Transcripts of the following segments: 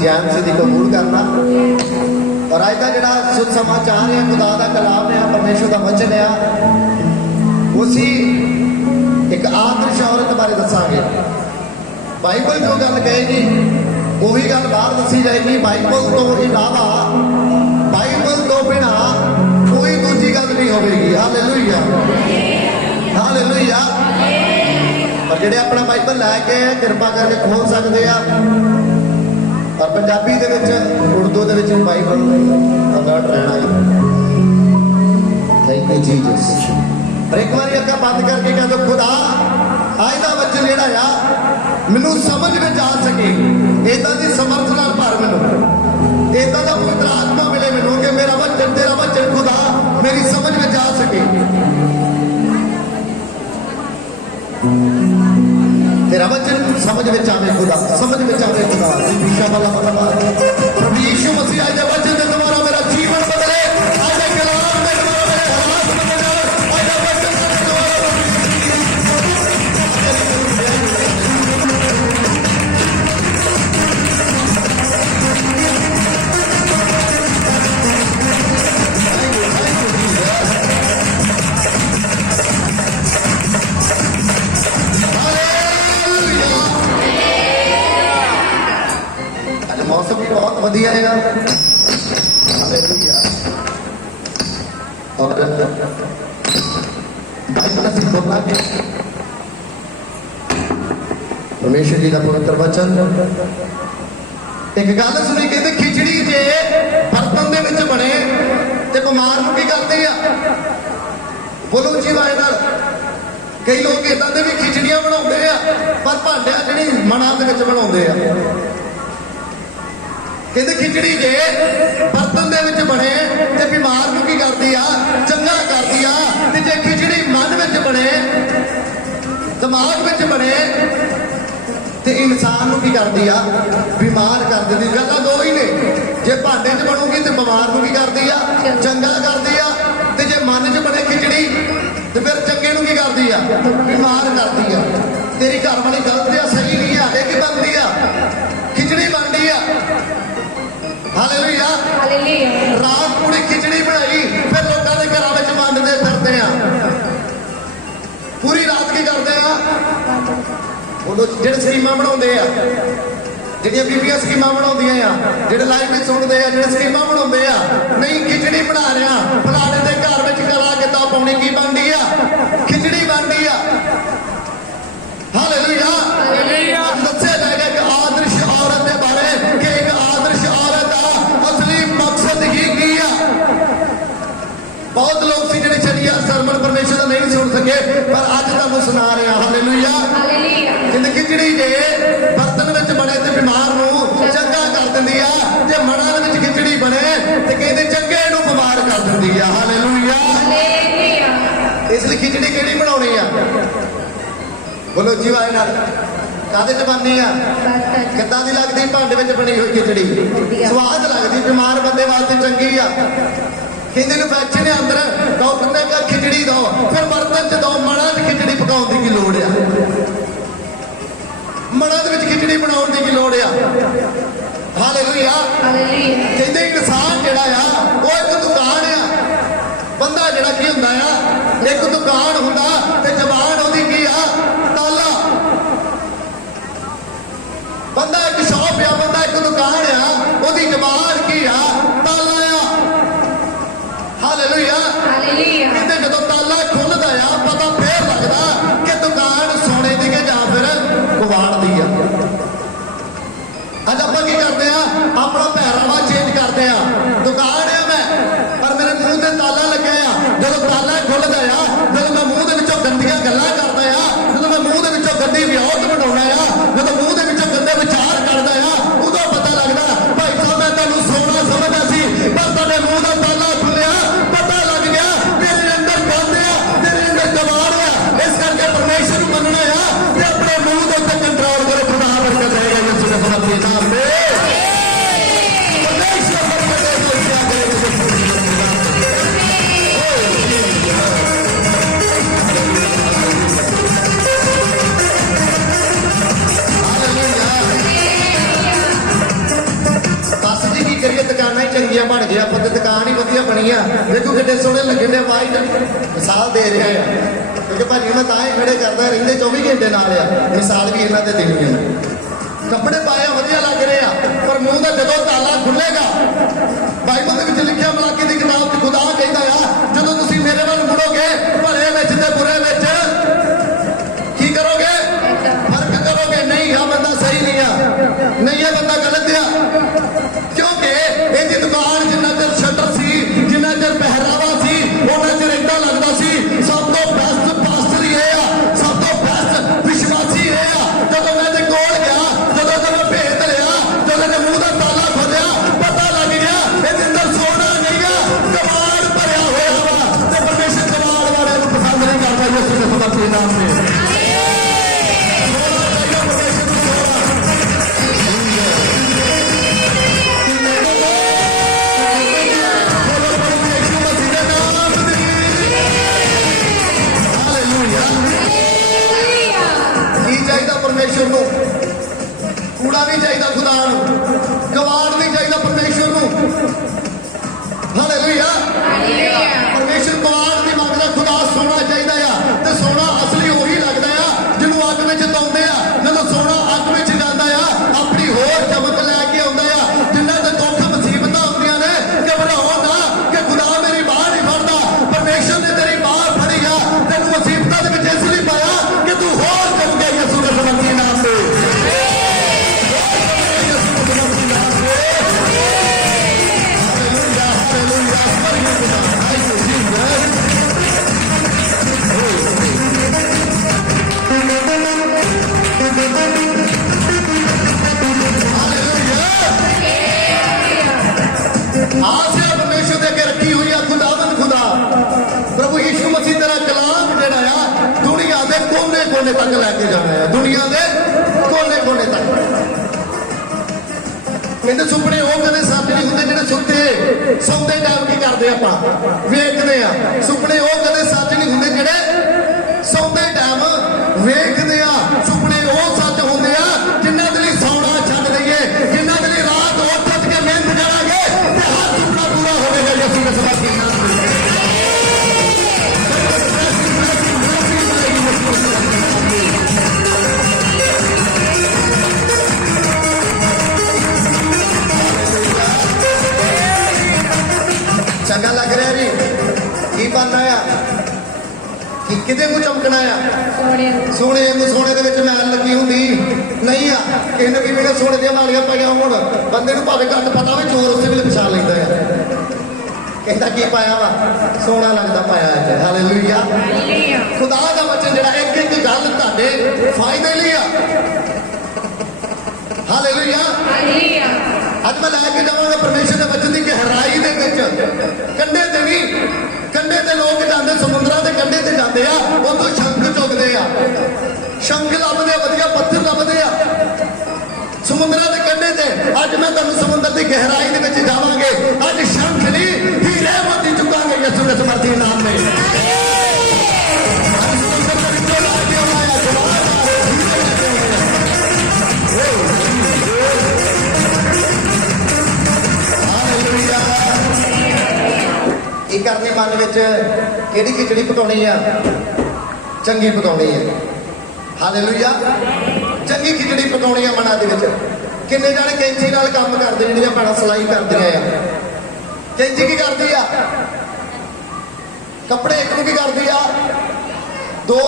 जैमसी की कबूल करना। और अज का जोड़ा सुसमाचार है, खुदा का कलाम है, परमेश्वर का वचन है, उसी एक आदर्श औरत बारे दसांगे। बाइबल जो गल कहेगी वही गल बाहर दसी जाएगी। बाइबल तो इलावा, बाइबल तो बिना कोई दूजी गल नहीं होगी। Hallelujah, hallelujah. और जेडे अपना बाइबल लैके कृपा करके खोल सकते हैं और पंजाबी दे विच, उर्दू दे विच बाइबल अलर्ट रहना है। Thank you Jesus. और एक बार अक्खां बंद करके कह दो, खुदा अज का वचन जिहड़ा आ मैनू समझ में आ सके, इदां दी समर्थ नाल भर, मैनू इदां दा पवित्र आत्मा मिले मैनू कि मेरा वचन, तेरा वचन खुदा मेरी समझ में आ सके, तेरा वचन समझ में आवे खुदा, समझ में आवे खुदा। प्रभु यीशु मसीह आज का वचन दे द्वारा मेरा जीवन बदले, आज के कलाम दे द्वारा मेरे हालात बदल जाए, आज का वचन दे द्वारा। मौसम भी बहुत वधिया है और परमेश्वर जी का पवित्र वचन। एक गल सुनी, कहते खिचड़ी जे बर्तन दे विच बने ते बीमार नूं की करदी आ? बोलो जी वाए नाल। कई लोग इदां दे भी खिचड़ियां बनाउंदे आ पर भांडिਆਂ ਜਿਹੜੀ ਮਣਾ ਦੇ ਵਿੱਚ ਬਣਾਉਂਦੇ ਆ। कहते खिचड़ी जे बर्तन दे विच बने ते बीमार नूं की करदी आ? चंगा करदी आ। ते जे खिचड़ी मन विच बने, दिमाग विच बने ते इंसान नूं की करदी आ? बीमार कर दिंदी। गल्लां दो ही ने, जे भांडे च बनूगी ते बीमार नूं की करदी आ? चंगा करदी आ। ते जे मन च बने खिचड़ी ते फिर चंगे नूं की करदी आ? बीमार करदी आ। तेरी घर वाली गलत आ, सही नहीं आ, ये की बनदी आ? खिचड़ी बनदी आ। Hallelujah, hallelujah. रात पूरी खिचड़ी बनाई, फिर लोगों के घर में वंडते फिरते हैं। पूरी रात की करते हैं? बोलो, जेडे स्कीमां बनाउंदे आ, जेडियां बीबियां स्कीमां बनाउंदियां आ, जेडे लाइव में सुनते हैं, जेडे स्कीमां बनाउंदे आ, नहीं खिचड़ी बना रहा, फलाणे दे घर में कला किताब पाउणी की बनदी आ? खिचड़ी बनदी आ। Hallelujah, hallelujah. दस्सिया जाएगा एक आदर्श औरत के बारे कि एक आदर्श औरत का असली मकसद ही की है। बहुत लोग सी जिहड़े चलिया सरमन परमेश्वर का नहीं सुन सके, पर अज तुहानूं सुना रहे हैं। Hallelujah, hallelujah. जिंद खिचड़ी जे बर्तन विच बने ते बीमार नूं चंगा कर दिंदी आ, जे मना दे विच खिचड़ी बने ते कहंदे चंगे नूं बीमार कर दिंदी आ। Hallelujah, hallelujah. इसलिए खिचड़ी किहड़ी बनाउणी आ? बोलो जी वाए नाल। कादे च बननी आ? किद्दां दी लगदी? भांडे विच बनी हुई खिचड़ी स्वाद लगदी, बीमार बंदे वास्ते चंगी आ। कहंदे इन्फेक्शन है अंदर, डॉक्टर ने कहा खिचड़ी दो, फिर बर्तन च दो। मणा च खिचड़ी पकाउण दी की लोड़ आ? मणा दे विच खिचड़ी बनाउण दी की लोड़ आ? Hallelujah, hallelujah. कहंदे इंसान जिहड़ा आ वो एक दुकान आ। बंदा जिहड़ा की हुंदा आ, एक दुकान हुंदा ते जबान ओहदी की आ? ताला। बंदा एक शॉप आ, बंदा एक दुकान आ, ओहदी जबान की आ? ताला आ। Hallelujah, hallelujah. कहते जदों ताला खुलदा आ, पता फिर लगदा कि दुकान सोने दी के जां फिर कबाड़ दी आ। अज आपां की करदे आ? अपना पहरावा चेंज करदे आ। दुकान है मैं, पर मेरे मुंह ते ताला लग्या आ। जदों ताला खुलदा आ, जदों मैं मुंह दे विचों गंदियां गल्लां करदा आ, जदों मैं मुंह दे विचों गंदी विआहत बनाउणा आ, जदों मुंह दे विचों गंदे विचार करदा आ, उदों पता लगदा भाई साहब मैं तुहानूं सोना समझदा सी, पर तुहाडे मुंह दा ताला खुलिया, पता लग गया तेरे अंदर गंद आ, तेरे अंदर कबाड़ आ। इस करके परमेश्वर नूं मनना आ कि अपने मुंह दे उत्ते कंट्रोल करो। खुदा बरकत देगा यीशु दे नाम में। ਚੰਗੀਆਂ ਬਣ ਗਈਆਂ, ਆਪਾਂ ਤੇ ਦੁਕਾਨ ਹੀ ਵਧੀਆ ਬਣੀ ਆ। ਦੇਖੋ ਕਿੱਡੇ ਸੋਹਣੇ ਲੱਗੇ ਨੇ, ਵਾਈਟ ਮਿਸਾਲ ਦੇ ਰਿਹਾ ਆ। ਕਿਉਂਕਿ ਭਾਜੀ ਮੈਂ ਤਾਂ ਹੀ ਖੜੇ ਕਰਦਾ, ਰਹਿੰਦੇ 24 ਘੰਟੇ ਨਾਲ ਆ, ਮਿਸਾਲ ਵੀ ਇਹਨਾਂ ਤੇ ਦੇਣੀ ਹੈ। ਕੱਪੜੇ ਪਾਏ ਵਧੀਆ ਲੱਗ ਰਹੇ ਆ, ਪਰ ਮੂੰਹ ਦਾ ਜਦੋਂ ਤਾਲਾ ਖੁੱਲੇਗਾ, ਬਾਈਬਲ ਦੇ ਵਿੱਚ ਲਿਖਿਆ ਮਲਾਕੀ ਦੀ ਕਿਤਾਬ 'ਚ ਖੁਦਾ ਕਹਿੰਦਾ ਆ, ਜਦੋਂ ਤੁਸੀਂ ਮੇਰੇ ਵੱਲ ਮੁੜੋਗੇ ਭਲੇ ਵਿੱਚ ਤੇ ਬੁਰੇ ਵਿੱਚ ਕੀ ਕਰੋਗੇ? ਫਰਕ ਕਰੋਗੇ। ਨਹੀਂ ਆ ਬੰਦਾ ਸਹੀ ਨਹੀਂ ਆ, ਨਹੀਂ ਇਹ ਬੰਦਾ ਗਲਤ ਆ। ਕਿਉਂਕਿ ਇਹਦੀ ਦੁਕਾਨ ਜਿੰਨਾ ਚਿਰ ਸ਼ਟਰ ਸੀ, ਜਿੰਨਾ ਚਿਰ ਪਹਿਰਾਵਾ ਸੀ, ਉਹਨਾਂ ਚਿਰ ਏਦਾਂ ਲੱਗਦਾ ਸੀ ਸਭ ਤੋਂ ਬੈਸਟ ਪਾਸਟਰ ਇਹ ਆ, ਸਭ ਤੋਂ ਬੈਸਟ ਵਿਸ਼ਵਾਸੀ ਇਹ ਆ। ਜਦੋਂ ਮੈਂ ਇਹਦੇ ਕੋਲ ਗਿਆ, ਜਦੋਂ ਮੈਂ ਭੇਤ ਲਿਆ, ਜਦੋਂ ਇਹਦੇ ਮੂੰਹ ਦਾ ਤਾਲਾ ਖੋਲਿਆ, ਪਤਾ ਲੱਗ ਗਿਆ ਇਹਦੇ ਅੰਦਰ ਸੋਨਾ ਨਹੀਂ ਆ, ਕਬਾੜ ਭਰਿਆ ਹੋਇਆ ਵਾ। ਤੇ ਪਰਮੇਸ਼ਰ ਕਬਾੜ ਵਾਲਿਆਂ ਨੂੰ ਪਸੰਦ ਨਹੀਂ ਕਰਦਾ। ਯਿਸੂ ਦੇ ਪਵਿੱਤਰ ਨਾਮ ਤੇ ਪਰਮੇਸ਼ਰ ਨੂੰ ਕੂੜਾ ਨਹੀਂ ਚਾਹੀਦਾ, ਖੁਦਾ ਨੂੰ ਕਵਾੜ ਨਹੀਂ ਚਾਹੀਦਾ ਪਰਮੇਸ਼ਰ ਨੂੰ। ਹਾਲੇਲੂਇਆ। ਪਰਮੇਸ਼ਰ ਕਵਾੜ ਨਹੀਂ ਮੰਗਦਾ, ਖੁਦਾ ਸੋਨਾ ਚਾਹੀਦਾ ਆ। ਤੇ ਸੋਨਾ ਅਸਲੀ ਉਹੀ ਲੱਗਦਾ ਆ ਜਿਹਨੂੰ ਅੱਗ ਵਿੱਚ ਤਾਉਂਦੇ ਆ। ਜਦੋਂ ਸੋਨਾ ਅੱਗ ਵਿੱਚ ਜਾਂਦਾ ਆ, ਆਪਣੀ ਹੋਰ ਚਮਕ ਲੈ ਕੇ ਆਉਂਦਾ ਆ। ਜਿੰਨਾਂ ਦੇ ਦੁੱਖ ਮੁਸੀਬਤਾਂ ਹੁੰਦੀਆਂ ਨੇ, ਘਬਰਾਓ ਨਾ ਕਿ ਖੁਦਾ ਮੇਰੀ ਬਾਹ ਨਹੀਂ ਫੜਦਾ। ਪਰਮੇਸ਼ਰ ਨੇ ਤੇਰੀ ਬਾਹ ਫੜੀ ਆ, ਤੈਨੂੰ ਮੁਸੀਬਤਾਂ ਦੇ ਵਿੱਚ ਇਸ ਲਈ ਪਾਇਆ ਕਿ ਤੂੰ ਹੋਰ ਚਮਕ ਗਿਆ। ਯਿਸੂ ਦੇ ਪਵਿੱਤਰ ਨਾਮ ਤੇ ਆਸਿਆ ਪਰਮੇਸ਼ਰ ਦੇ ਅੱਗੇ ਰੱਖੀ ਹੋਈ ਆ। ਖੁਦਾਵੰਦ ਖੁਦਾ ਪ੍ਰਭੂ ਯਿਸੂ ਮਸੀਹ ਤੇਰਾ ਕਲਾਮ ਜਿਹੜਾ ਆ ਦੁਨੀਆ ਦੇ ਕੋਨੇ-ਕੋਨੇ ਤੱਕ ਲੈ ਕੇ ਜਾਣਾ ਆ, ਦੁਨੀਆ ਦੇ ਕੋਨੇ-ਕੋਨੇ ਤੱਕ। ਕਹਿੰਦੇ ਸੁਪਨੇ ਉਹ ਕਦੇ ਸੱਚ ਨਹੀਂ ਹੁੰਦੇ ਜਿਹੜੇ ਸੁੱਤੇ ਸੌਂਦੇ ਟਾਈਮ ਕੀ ਕਰਦੇ ਆਪਾਂ ਵੇਖਦੇ ਆ। ਸੁਪਨੇ ਉਹ ਕਦੇ ਸੱਚ ਨਹੀਂ ਹੁੰਦੇ ਜਿਹੜੇ ਸੌਂਦੇ ਟਾਈਮ ਵੇਖਦੇ ਆ। ਸੁਪਨੇ ਉਹ ਸੱਚ ਹੁੰਦੇ ਆ ਜਿਨ੍ਹਾਂ ਦੇ ਲਈ ਸੌਣਾ ਛੱਡ ਦਈਏ, ਜਿਨ੍ਹਾਂ ਦੇ ਲਈ ਰਾਤ ਉੱਠ ਕੇ ਮਿਹਨਤ ਕਰਾਂਗੇ ਤੇ ਹਰ ਸੁਪਨਾ ਪੂਰਾ ਹੋਵੇਗਾ। ਯਿਸੂ ਦੇ ਸਵਾਸੀ ਨਾਮ ਚੰਗਾ ਲੱਗ ਰਿਹਾ ਜੀ। ਕੀ ਬਣਨਾ ਆ? ਕਿ ਕਿਤੇ ਨੂੰ ਚਮਕਣਾ ਆ? ਸੋਨੇ ਨੂੰ। ਸੋਨੇ ਦੇ ਵਿੱਚ ਮੈਲ ਲੱਗੀ ਹੁੰਦੀ ਨਹੀਂ ਆ। ਕਿਸੇ ਨੇ ਵੀ ਮੇਰੇ ਸੋਨੇ ਦੀਆਂ ਵਾਲੀਆਂ ਪਾਈਆਂ ਹੋਣ, ਬੰਦੇ ਨੂੰ ਭਾਵੇਂ ਘੱਟ ਪਤਾ ਹੋਵੇ, ਚੋਰ ਉਸੇ ਵੇਲੇ ਪਛਾਣ ਲੈਂਦਾ ਆ। ਕਹਿੰਦਾ ਕੀ ਪਾਇਆ ਵਾ? ਸੋਨਾ ਲੱਗਦਾ ਪਾਇਆ ਹੈ। ਹਾਲੇਲੂਇਆ। ਖੁਦਾ ਦਾ ਵਚਨ ਜਿਹੜਾ ਇੱਕ ਇੱਕ ਗੱਲ ਤੁਹਾਡੇ ਫਾਇਦੇ ਲਈ ਆ। ਹਾਲੇਲੂਇਆ। ਅੱਜ ਮੈਂ ਲੈ ਕੇ ਜਾਵਾਂਗਾ ਪਰਮੇਸ਼ਰ ਦੇ ਵਚਨ ਦੀ ਗਹਿਰਾਈ ਦੇ ਵਿੱਚ। ਕੰਢੇ ਤੇ ਨਹੀਂ, ਕੰਢੇ ਤੇ ਲੋਕ ਜਾਂਦੇ, ਸਮੁੰਦਰਾਂ ਦੇ ਕੰਢੇ ਤੇ ਜਾਂਦੇ ਆ, ਉਦੋਂ ਸ਼ੰਖ ਚੁੱਕਦੇ ਆ, ਸ਼ੰਖ ਲੱਭਦੇ, ਵਧੀਆ ਪੱਥਰ ਲੱਭਦੇ ਆ ਸਮੁੰਦਰਾਂ ਦੇ ਕੰਢੇ ਤੇ। ਅੱਜ ਮੈਂ ਤੁਹਾਨੂੰ ਸਮੁੰਦਰ ਦੀ ਗਹਿਰਾਈ ਦੇ ਵਿੱਚ ਜਾਵਾਂਗੇ। ਅੱਜ ਸ਼ੰਖ ਨਹੀਂ, ਹੀਰੇ ਮੋਤੀ ਚੁੱਕਾਂਗੇ ਯਿਸੂ ਦੇ ਸਮਰਥੀ ਨਾਮ ਨੇ। ਕੀ ਕਰਨੀ ਮਨ ਵਿੱਚ? ਕਿਹੜੀ ਖਿਚੜੀ ਪਕਾਉਣੀ ਆ? ਚੰਗੀ ਪਕਾਉਣੀ ਹੈ। ਹਾਲੇਲੂਇਆ। ਚੰਗੀ ਖਿਚੜੀ ਪਕਾਉਣੀ ਆ ਮਨਾਂ ਦੇ ਵਿੱਚ। ਕਿੰਨੇ ਜਾਣੇ ਕੈਂਚੀ ਨਾਲ ਕੰਮ ਕਰਦੇ, ਜਿਹੜੀਆਂ ਭੈਣਾਂ ਸਿਲਾਈ ਕਰਦੀਆਂ ਆ। ਕੈਂਚੀ ਕੀ ਕਰਦੀ ਆ? ਕੱਪੜੇ ਇੱਕ ਨੂੰ ਕੀ ਕਰਦੀ ਆ? ਦੋ।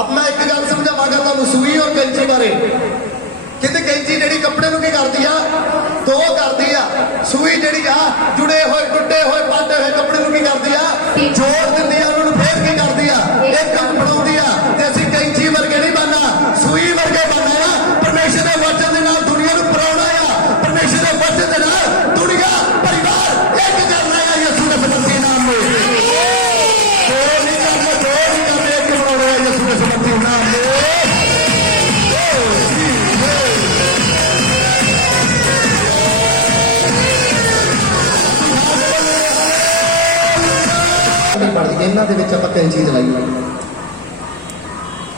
ਅਬ ਮੈਂ ਇੱਕ ਗੱਲ ਸਮਝਾਵਾਂਗਾ ਤੁਹਾਨੂੰ ਸੂਈ ਔਰ ਕੈਂਚੀ ਬਾਰੇ। ਕਹਿੰਦੇ ਕੈਂਚੀ ਜਿਹੜੀ ਕੱਪੜੇ ਨੂੰ ਕੀ ਕਰਦੀ ਆ? ਦੋ ਕਰਦੀ ਆ। ਸੂਈ ਜਿਹੜੀ ਆ ਜੁੜੇ ਹੋਏ, ਟੁੱਟੇ ਹੋਏ, ਪਾਟੇ ਹੋਏ ਕੱਪੜੇ ਨੂੰ ਕੀ ਕਰਦੀ ਆ? ਜੋੜ ਦਿੰਦੀ ਆ, ਉਹਨਾਂ ਨੂੰ ਫੇਰ ਕੀ ਕਰਦੀ ਆ? ਇੱਕ ਕੰਮ ਬਣਾਉਂਦੀ ਆ। ਤੇ ਅਸੀਂ ਕੈਂਚੀ ਵਰਗੇ ਨਹੀਂ ਬਣਨਾ, ਸੂਈ ਵਰਗੇ ਬਣਨਾ ਆ। ਪਰਮੇਸ਼ਰ ਦੇ ਵਚਨ ਦੇ ਨਾਲ ਦੁਨੀਆ ਨੂੰ ਪਰਾਉਣਾ ਆ। ਪਰਮੇਸ਼ਰ ਦੇ ਵਚਨ ਦੇ ਨਾਲ ਦੁਨੀਆ ਪਰਿਵਾਰ ਇੱਕ ਕਰਨਾ ਆ। ਯਿਸੂ ਦੇ ਸਮਰਥੀ ਨਾਮ ਨੂੰ ਦੋ ਨਹੀਂ ਕਰਦੇ, ਇੱਕ ਬਣਾਉਣਾ ਆ। ਯਿਸੂ ਦੇ ਸਮਰਥੀ ਨਾਮ ਨੂੰ। ਇਹਨਾਂ ਦੇ ਵਿੱਚ ਆਪਾਂ ਕੈਂਚੀ ਚਲਾਈਏ।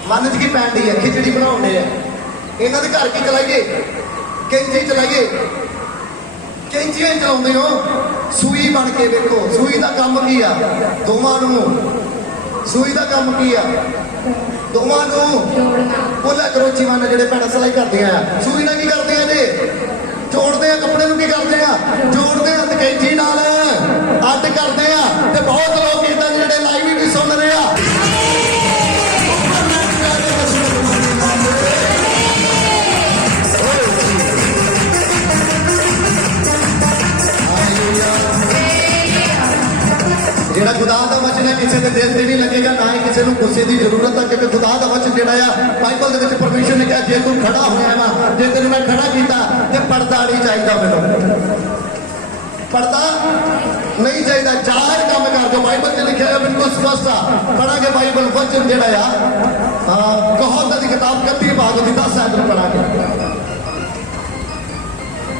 ਮਨ 'ਚ ਕੀ ਪੈਂਦੀ ਹੈ? ਖਿਚੜੀ ਬਣਾਉਂਦੇ ਆ। ਇਹਨਾਂ ਦੇ ਘਰ ਕੀ ਚਲਾਈਏ? ਕੈਂਚੀ ਚਲਾਈਏ। कैंचियां चलाਉਂਦੇ हो सूई बन के देखो सूई का काम की आ दोवां नूं सूई का काम की आ दोवां नूं बोला करो जीवन ਜਿਹੜੇ ਭੈਣਾਂ ਸਿਲਾਈ ਕਰਦੀਆਂ ਆ ਸੂਈ ਨਾਲ ਕੀ ਕਰਦੇ ਆ ਜੀ ਜੋੜਦੇ ਆ ਕੱਪੜੇ ਨੂੰ ਕੀ ਕਰਦੇ ਆ ਜੋੜਦੇ ਆ ਤੇ ਕੈਂਚੀ ਨਾਲ ਅੱਡ ਕਰਦੇ ਆ ਤੇ ਬਹੁਤ ਲੋਕ ਇਦਾਂ ਜਿਹੜੇ ਲਾਈਵ ਵੀ ਸੁਣ ਰਹੇ ਆ ਜਿਹੜਾ ਖੁਦਾ ਦਾ ਵਚਨ ਹੈ ਕਿਸੇ ਦੇ ਦਿਲ ਤੇ ਨਹੀਂ ਲੱਗੇਗਾ ਨਾ ਹੀ ਕਿਸੇ ਨੂੰ ਗੁੱਸੇ ਦੀ ਜ਼ਰੂਰਤ ਹੈ ਕਿਉਂਕਿ ਖੁਦਾ ਦਾ ਵਚਨ ਜਿਹੜਾ ਆ ਬਾਈਬਲ ਦੇ ਵਿੱਚ ਪਰਮੇਸ਼ਰ ਨੇ ਕਿਹਾ ਜੇ ਤੂੰ ਖੜਾ ਹੋਇਆ ਵਾ ਜੇ ਤੈਨੂੰ ਮੈਂ ਖੜਾ ਕੀਤਾ ਤੇ ਪਰਦਾ ਨਹੀਂ ਚਾਹੀਦਾ ਮੈਨੂੰ ਪਰਦਾ ਨਹੀਂ ਚਾਹੀਦਾ ਚਾਰ ਕੰਮ ਕਰ ਜੋ ਬਾਈਬਲ 'ਚ ਲਿਖਿਆ ਹੈ ਬਿਲਕੁਲ ਸਪਸ਼ਟ ਆ ਪੜਾਂਗੇ ਬਾਈਬਲ ਵਚਨ ਜਿਹੜਾ ਆ ਕਹੋਤ ਦੀ ਕਿਤਾਬ 31 ਭਾਗ ਦੀ 10 ਆਇਤ ਨੂੰ ਪੜਾਂਗੇ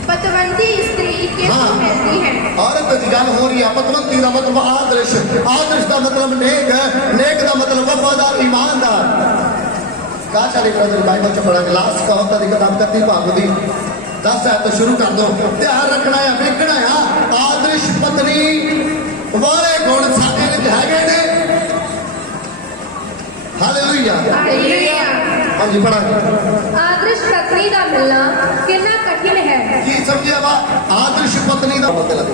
पतवंती स्त्री किसको कहती है? औरत की गल हो रही है पतवंती का मतलब आदर्श आदर्श का मतलब नेक नेक का मतलब वफादार ईमानदार कहा चले ब्रदर बाइबल च पढ़ा लास्ट कहो दी किताब 31 भाग दी 10 आयत तो शुरू कर दो ध्यान रखना है देखना है आदर्श पत्नी वाले गुण साडे विच हैगे ने हालेलुया हालेलुया हाँ जी पढ़ा आदर्श पत्नी का मिलना कितना कठिन है की समझिया वा आदर्श पत्नी का मतलब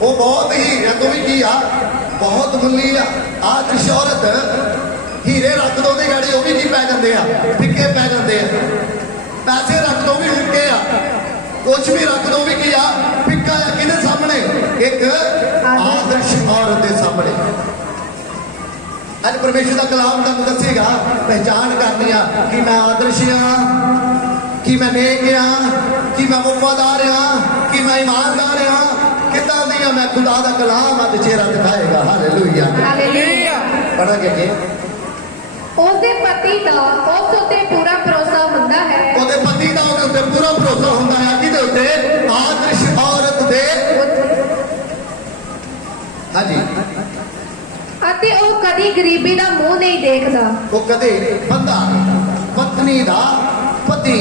वो बहुत ही रंगों की आ बहुत मुल्ली आ आदर्श औरत हीरे रख दो गाड़ी वो भी की पै जाते हैं फिक्के पै जाते हैं पैसे रख दो भी फिक्के आ कुछ भी रख दो भी की आ फिक्का आ किहदे सामने एक आदर्श औरत के सामने अज परमेश्वर का कलाम तुहानूं दसेगा पहचान करनी आ कि मैं आदर्श हाँ कि मैं नेक हाँ कि मैं वफादार हाँ कि मैं ईमानदार हाँ किदां दी मैं खुदा दा कलाम अज चेहरा दिखाएगा हालेलुया हालेलुया पढ़ांगे कि उसके पति का उस उत्ते पूरा भरोसा हुंदा है ਉਹਦੇ ਪਤੀ ਦਾ ਉਹਦੇ ਉੱਤੇ ਪੂਰਾ ਭਰੋਸਾ ਹੁੰਦਾ ਹੈ ਕਿਹਦੇ ਉੱਤੇ ਆਦਰਸ਼ ਔਰਤ ਦੇ ਹਾਂਜੀ ਅਤੇ ਉਹ ਕਦੀ ਗਰੀਬੀ ਦਾ ਮੂੰਹ ਨਹੀਂ ਦੇਖਦਾ ਉਹ ਕਦੇ ਬੰਦਾ ਪਤਨੀ ਦਾ ਪਤੀ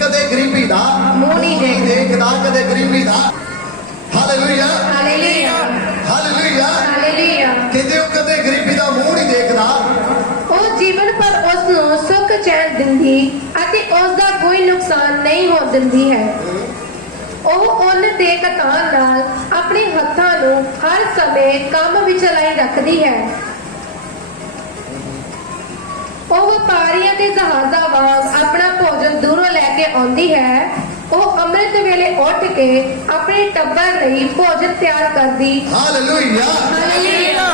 ਕਦੇ ਗਰੀਬੀ ਦਾ ਮੂੰਹ ਨਹੀਂ ਦੇਖਦਾ ਕਦੇ ਗਰੀਬੀ ਦਾ ਹਾਲੇਲੂਇਆ ਹਾਲੇਲੂਆ ਹਾਲੇਲੂਆ ਹਾਲੇਲੂਆ ਕਹਿੰਦੇ ਉਹ ਕਦੇ ਗਰੀਬੀ ਦਾ ਮੂੰਹ ਨਹੀਂ ਦੇਖਦਾ ਉਹ ਜੀਵਨ ਪਰ ਉਸ ਨੂੰ ਸੁੱਖ ਚੈਨ ਦਿੰਦੀ ਅਤੇ ਉਸ ਦਾ ਕੋਈ ਨੁਕਸਾਨ ਨਹੀਂ ਹੋਣ ਦਿੰਦੀ ਹੈ ਉਹ ਉਹਨਾਂ ਦੇ ਕਤਾਨ ਨਾਲ ਆਪਣੇ ਹੱਥਾਂ ਨੂੰ ਹਰ ਸਮੇਂ ਕੰਮ ਵਿੱਚ ਲਾਈ ਰੱਖਦੀ ਹੈ ਉਹ ਵਪਾਰੀਆਂ ਦੇ ਜਹਾਜ਼ਾਂ ਵਾਂਗ ਆਪਣਾ ਭੋਜਨ ਦੂਰੋਂ ਲੈ ਕੇ ਆਉਂਦੀ ਹੈ ਉਹ ਅੰਮ੍ਰਿਤ ਵੇਲੇ ਉੱਠ ਕੇ ਆਪਣੇ ਟੱਬਰ ਲਈ ਭੋਜਨ ਤਿਆਰ ਕਰਦੀ ਹਾਲੇਲੂਇਆ ਹਾਲੇਲੂਇਆ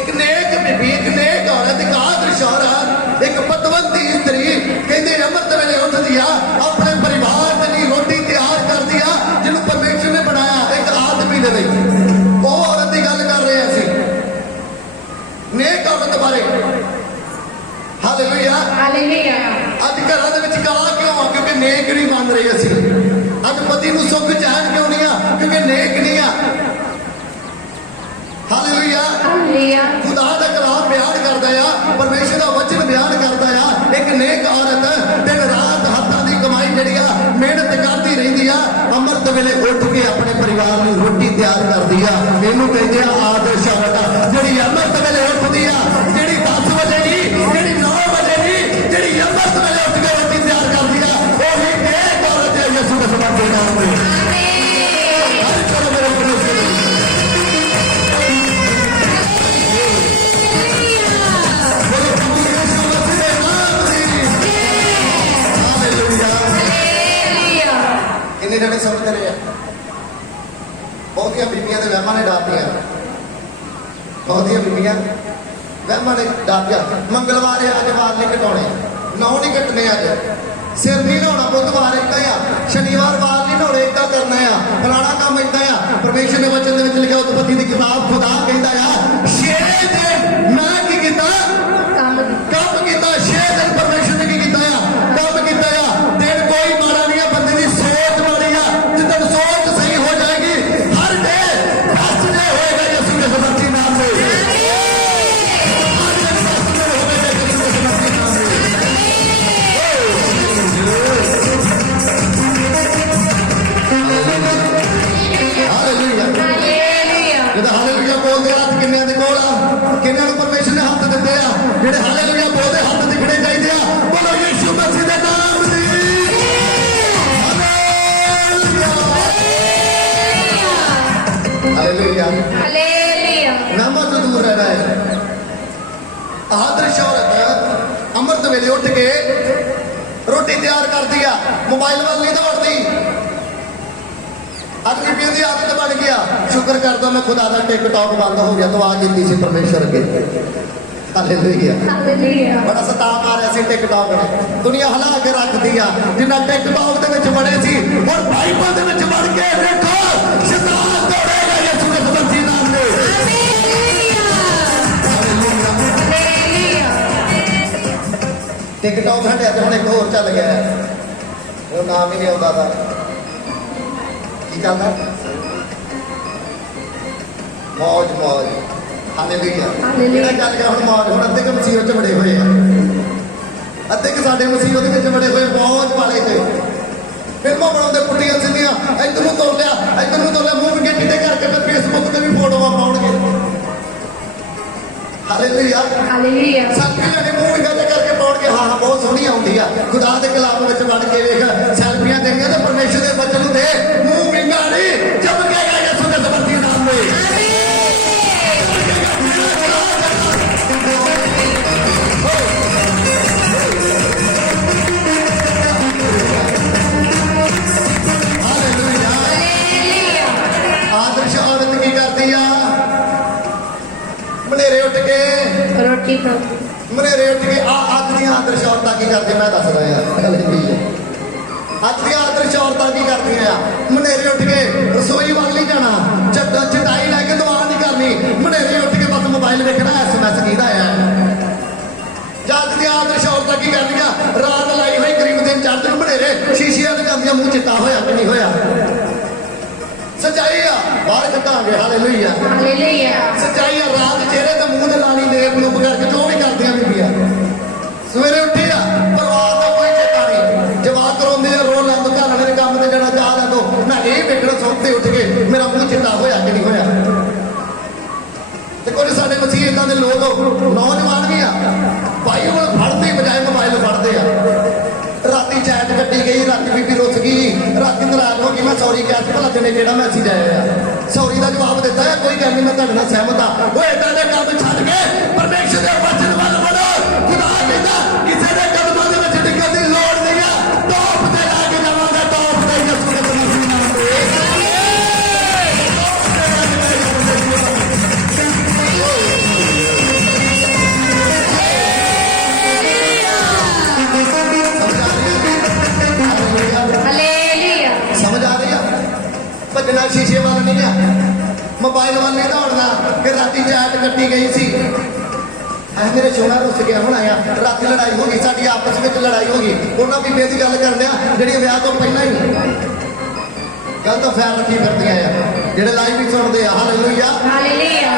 एक नेक बीबी एक नेक औरत एक आदर्श औरत एक पतवंती स्त्री कहते अमृत वेले उठदी आ अपने परिवार के लिए रोटी तैयार कर दिया जिन्होंने परमेश्वर ने बनाया एक आदमी दे वो औरत की गल कर रहे हैं असि नेक औरत बारे हालेलुया हालेलुया अज घर कला क्यों आ क्योंकि नेक नहीं मान रहे असि अज पति को सुख चैन क्यों नहीं आ क्योंकि नेक नहीं आ हालेलुया हालेलुया खुदा दा कलाम बयान करदा आ परमेश्वर दा वचन बयान करदा आ एक नेक औरत दिन रात हत्थां दी कमाई जिहड़ी आ मेहनत करदी रहिंदी आ अमृत वेले उठ के अपने परिवार नूं रोटी तैयार करदी आ इहनूं कहंदे आ आदर्श औरत जिहड़ी अमृत वेले उठदी आ जिहड़ी 10 वजे नहीं जिहड़ी 9 वजे नहीं जिहड़ी अमृत वेले उठ के रोटी तैयार करदी आ ओही नेक औरत है यीशु दे नाम दे नाम में हर चलो मेरे परमेश्वर जने समझ रहे हैं बहुत बीबियां वहमां ने डातिया बहुत बीबियां वहमां ने डातिया मंगलवार अज वाल नहीं कटाने नौ नहीं कटने अज सिर नहीं नहाना बुधवार इदा आ शनिवार वाल नहीं नहाने इदा करना है फलाना काम इदा आ परमेश्वर ने वचन लिखा उत्पत्ति की किताब खुदा कहता है 6 दिन मैं की किया काम किया 6 दिन परमेश्वर ने की किया काम किया दिन कोई माड़ा नहीं है बंदे की सोच माड़ी है जिस सोच सही हो जाएगी हर डे बस डे होएगा यीशु के समर्थी नाम से हालेलुया। हालेलुया। वहमों से दूर रहना है। आदर्श औरत अमृत वेले उठ के रोटी तैयार कर दिया, मोबाइल वाल नहीं दौड़ती। अगली पीढ़ी की आदत बन गया। शुक्र करता मैं खुदा का टिकटॉक बंद हो गया, तो आज दी सी परमेश्वर के। हालेलुया। हालेलुया। बड़ा सता मारिया सी टिकटॉक ने, दुनिया हिला के रख दिया। जिन्ना टिकटॉक दे विच बड़े सी और बाइबल दे विच बड़ के देखो शैतान दौड़ेगा यीशु के मसीह नाम में। टिकटॉक हटे तो हम एक होर चल गया है, वो नाम ही नहीं आता था की चलता मौज मौज। हालेलुया। ਜਿਹੜਾ ਚੱਲ ਗਿਆ ਹੁਣ ਮੌਜ। ਹੁਣ ਅੱਧੇ ਕਿ ਮੁਸੀਬਤ ਚ ਬੜੇ ਹੋਏ ਆ, ਅੱਧੇ ਕਿ ਸਾਡੇ ਮੁਸੀਬਤ ਵਿੱਚ ਬੜੇ ਹੋਏ ਮੌਜ ਵਾਲੇ ਤੇ ਫਿਲਮਾਂ ਬਣਾਉਂਦੇ ਪੁੱਟੀਆਂ ਸਿੱਧੀਆਂ, ਇੱਧਰ ਨੂੰ ਤੋੜ ਲਿਆ ਇੱਧਰ ਨੂੰ ਤੋੜ ਲਿਆ, ਮੂੰਹ ਵਿਗੇ ਟਿੱਡੇ ਕਰਕੇ ਫਿਰ ਫੇਸਬੁੱਕ ਤੇ ਵੀ ਫੋਟੋਆਂ ਪਾਉਣਗੇ। ਹਾਲੇਲੂਇਆ। हालेलुया। ਸੈਲਫੀ ਲੈਣੇ ਮੂੰਹ ਵਿਗਾ ਤੇ ਕਰਕੇ ਪਾਉਣਗੇ। ਹਾਂ ਹਾਂ ਬਹੁਤ ਸੋਹਣੀ ਆਉਂਦੀ ਆ। ਖੁਦਾ ਦੇ ਕਲਾਮ ਵਿੱਚ ਵੜ ਕੇ ਵੇਖ ਸੈਲਫੀਆਂ ਦੇਣੀਆਂ ਤੇ ਪਰਮੇਸ਼ਰ ਦੇ ਬਚਨ ਨੂੰ ਦੇ ਮੂੰਹ ਵਿੰਗਾ ਨਹੀਂ ਚਮਕੇਗਾ ਯਿਸੂ ਦੇ ਸਮਰਥੀ ਨਾਮ ਵਿੱਚ। आदर्श औरत की करती आ मनेरे उठ के रोटी खाती। मनेरे उठ के अज दी आदर्श औरतां की करदी मैं दस रहा अज दी आदर्श औरतां की करदी मनेरे उठ के रसोई वाल नहीं जाना, चटाई लैके दुआ नहीं करनी, मनेरे उठ के बस मोबाइल देखना SMS कीदा है। जज दी आदर्श औरतां की करदियां रात लाई हुई करीब 3 4 दिन मनेरे शीशियां ते जांदियां मूंह चिट्टा होया कि नहीं होया। सच्चाई आ बाहर कटांगे। हालेलुया। हालेलुया। सच्चाई आ रात चेहरे ते मुंह ते लानी लेप लूप करके जो भी करदियां बीबियां सवेरे उठी आ परिवार का कोई चेता नहीं, जवाक रोंदे रो लंद घर वाले ने काम ते जाना जा लै दो ना ये वेखण सौंपते उठ के मेरा मुंह चिट्टा होया कि नहीं होया। ते कुछ साडे मसीह इदां दे लोग नौजवान भी आ भाई हुण फड़दे बजाए मोबाइल फड़दे आ। राती चैट कट्टी गई, राती बीबी रुस गई, राती नाराज हो गई, मैं सॉरी क्या भला जने केड़ा मैसेज आया सॉरी का जवाब देता है कोई गल नहीं मैं तुहाडे नाल सहमत हाँ। वो इदां दे काम छड्ड के परमेश्वर दे वचन वल वधो। खुदा कहंदा किसे दे कदमां दे विच डिग्गण दी लोड़ नहीं आ, टॉप ते ला के जावांगा, टॉप ते यीशु दे मसीह नाम ते। समझ आ रही है। भजना शीशे वाल नहीं है, मोबाइल वाल नहीं दौड़ना कि राती चैट कट्टी गई सी मेरे सोना रुस गया होना आ, राती लड़ाई हो गई साडी आपस में लड़ाई हो गई। उन्होंने बीबे की गल करने जी विआह तो पहला ही गल तो ख्याल रखी फिरदियां आ जेडे लाइव भी सुनते हैं। हालेलुया। हालेलुया।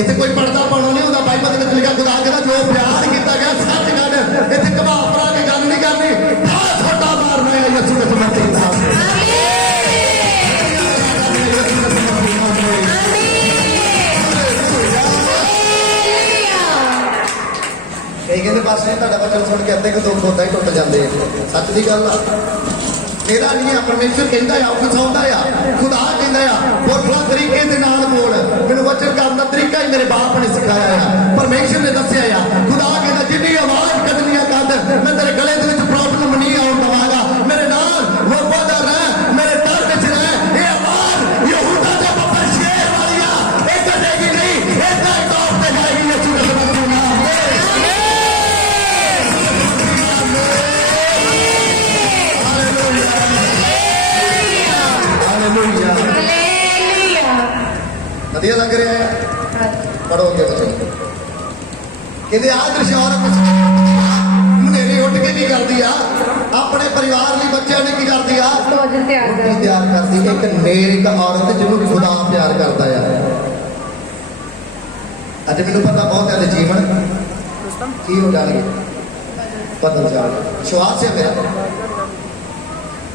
इत्थे कोई पर्दा पाउणा नहीं होंदा, बाइबल दे विच लिखिआ खुदा कहंदा जो प्यार कीता गया सच गल इत्थे घबा भरा के गल नहीं करनी, हां छोटा मारना है यीशु के समर्थ नाम से। कई कहते बस नहीं तुहाडा वचन सुन के अद्धे दुख होता ही टुट जाते हैं। सच की गल मेरा नहीं है, परमेश्वर कहता है फसाउंदा आ, खुदा कहता है बोलना तरीके दे नाल बोल। मैनूं वचन करन दा तरीका ही मेरे बाप ने सिखाया है, परमेश्वर ने दस्सिया है। खुदा कहता जिन्नी आवाज कढनी कद मैं तेरे गले दे विच प्रॉब्लम नहीं आउण दवांगा, मेरे नाल वफादार रह, मेरे दर विच रह। ये आवाज यहूदा दे बब्बर शेर वाली आ, ये कदेगी नहीं, ये टॉप ते जाएगी यीशु के मसीह नाम में। ਵਧੀਆ ਲੱਗ ਰਿਹਾ ਹੈ। ਪੜੋਗੇ ਬੱਚੇ ਕਹਿੰਦੇ ਆਦਰਸ਼ ਔਰਤ ਮਨੇਰੇ ਉੱਠ ਕੇ ਕੀ ਕਰਦੀ ਆ ਆਪਣੇ ਪਰਿਵਾਰ ਲਈ ਬੱਚਿਆਂ ਲਈ ਕੀ ਕਰਦੀ ਆ ਭੋਜਨ ਤਿਆਰ ਰੋਟੀ ਕਰਦੀ। ਤਿਆਰ ਕਰਦੀ। ਇੱਕ ਨੇਕ ਔਰਤ ਜਿਹਨੂੰ ਖੁਦਾ ਪਿਆਰ ਕਰਦਾ ਆ। ਅੱਜ ਮੈਨੂੰ ਪਤਾ ਬਹੁਤ ਹੈ ਜੀਵਨ ਕੀ ਹੋ ਜਾਣਗੇ ਬਦਲ ਜਾਣਗੇ। ਵਿਸ਼ਵਾਸ ਹੈ ਮੇਰਾ।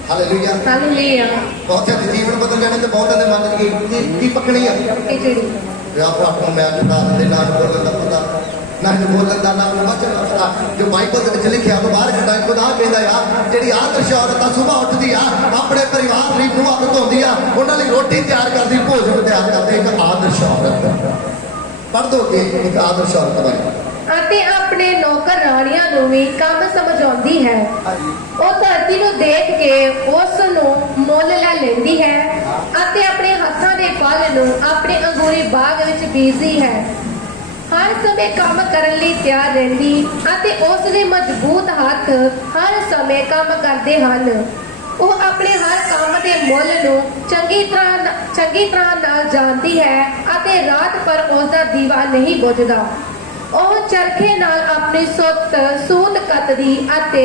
ਹਾਲੇਲੂਇਆ। ਹਾਲੇਲੂਇਆ। ਬਹੁਤਿਆਂ ਦੇ ਜੀਵਨ ਬਦਲ ਜਾਣੇ ਤੇ ਬਹੁਤਿਆਂ ਦੇ ਮਨ ਕੀ ਪੱਕਣੀ ਆ ਖਿਚੜੀ। ਵਿਆਹ ਆਪਣਾ ਮੈਂ ਚੁਕਾ ਦਿੰਦੇ ਨਾ ਬੋਲਣ ਦਾ ਪਤਾ ਨਾ ਇਹਨੂੰ ਬੋਲਣ ਦਾ ਨਾ ਵਚਨ ਦਾ ਪਤਾ। ਜੋ ਬਾਈਬਲ ਦੇ ਵਿੱਚ ਲਿਖਿਆ ਉਹ ਬਾਹਰ ਕੱਢਾ। ਖੁਦਾ ਕਹਿੰਦਾ ਆ ਜਿਹੜੀ ਆਦਰਸ਼ ਔਰਤ ਆ ਸੁਬਾਹ ਉੱਠਦੀ ਆ ਆਪਣੇ ਪਰਿਵਾਰ ਲਈ ਹੱਥ ਧੋਂਦੀ ਆ, ਉਹਨਾਂ ਲਈ ਰੋਟੀ ਤਿਆਰ ਕਰਦੀ, ਭੋਜਨ ਤਿਆਰ ਕਰਦੀ। ਇੱਕ ਆਦਰਸ਼ ਔਰਤ। ਪੜ੍ਹ ਦੋ ਕਿ ਇੱਕ ਆਦਰਸ਼ ਔਰਤ ਬਾਰੇ। ਅਤੇ ਆਪਣੇ ਨੌਕਰ ਰਾਣੀਆਂ ਨੂੰ ਵੀ ਕੰਮ ਸਮਝਾਉਂਦੀ ਹੈ। ਉਹ ਧਰਤੀ ਨੂੰ ਦੇਖ ਕੇ ਉਸ ਨੂੰ ਮੁੱਲ ਲੈ ਲੈਂਦੀ ਹੈ ਅਤੇ ਆਪਣੇ ਹੱਥਾਂ ਦੇ ਫਲ ਨੂੰ ਆਪਣੇ ਅੰਗੂਰੀ ਬਾਗ ਵਿੱਚ ਬੀਜਦੀ ਹੈ। ਹਰ ਸਮੇਂ ਕੰਮ ਕਰਨ ਲਈ ਤਿਆਰ ਰਹਿੰਦੀ ਅਤੇ ਉਸ ਦੇ ਮਜ਼ਬੂਤ ਹੱਥ ਹਰ ਸਮੇਂ ਕੰਮ ਕਰਦੇ ਹਨ। ਉਹ ਆਪਣੇ ਹਰ ਕੰਮ ਦੇ ਮੁੱਲ ਨੂੰ ਚੰਗੀ ਤਰ੍ਹਾਂ ਨਾਲ ਜਾਣਦੀ ਹੈ ਅਤੇ ਰਾਤ ਭਰ ਉਸ ਦਾ ਦੀਵਾ ਨਹੀਂ ਬੁਝਦਾ। ਉਹ ਚਰਖੇ ਨਾਲ ਆਪਣੀ ਸੂਤ ਕੱਤਦੀ ਅਤੇ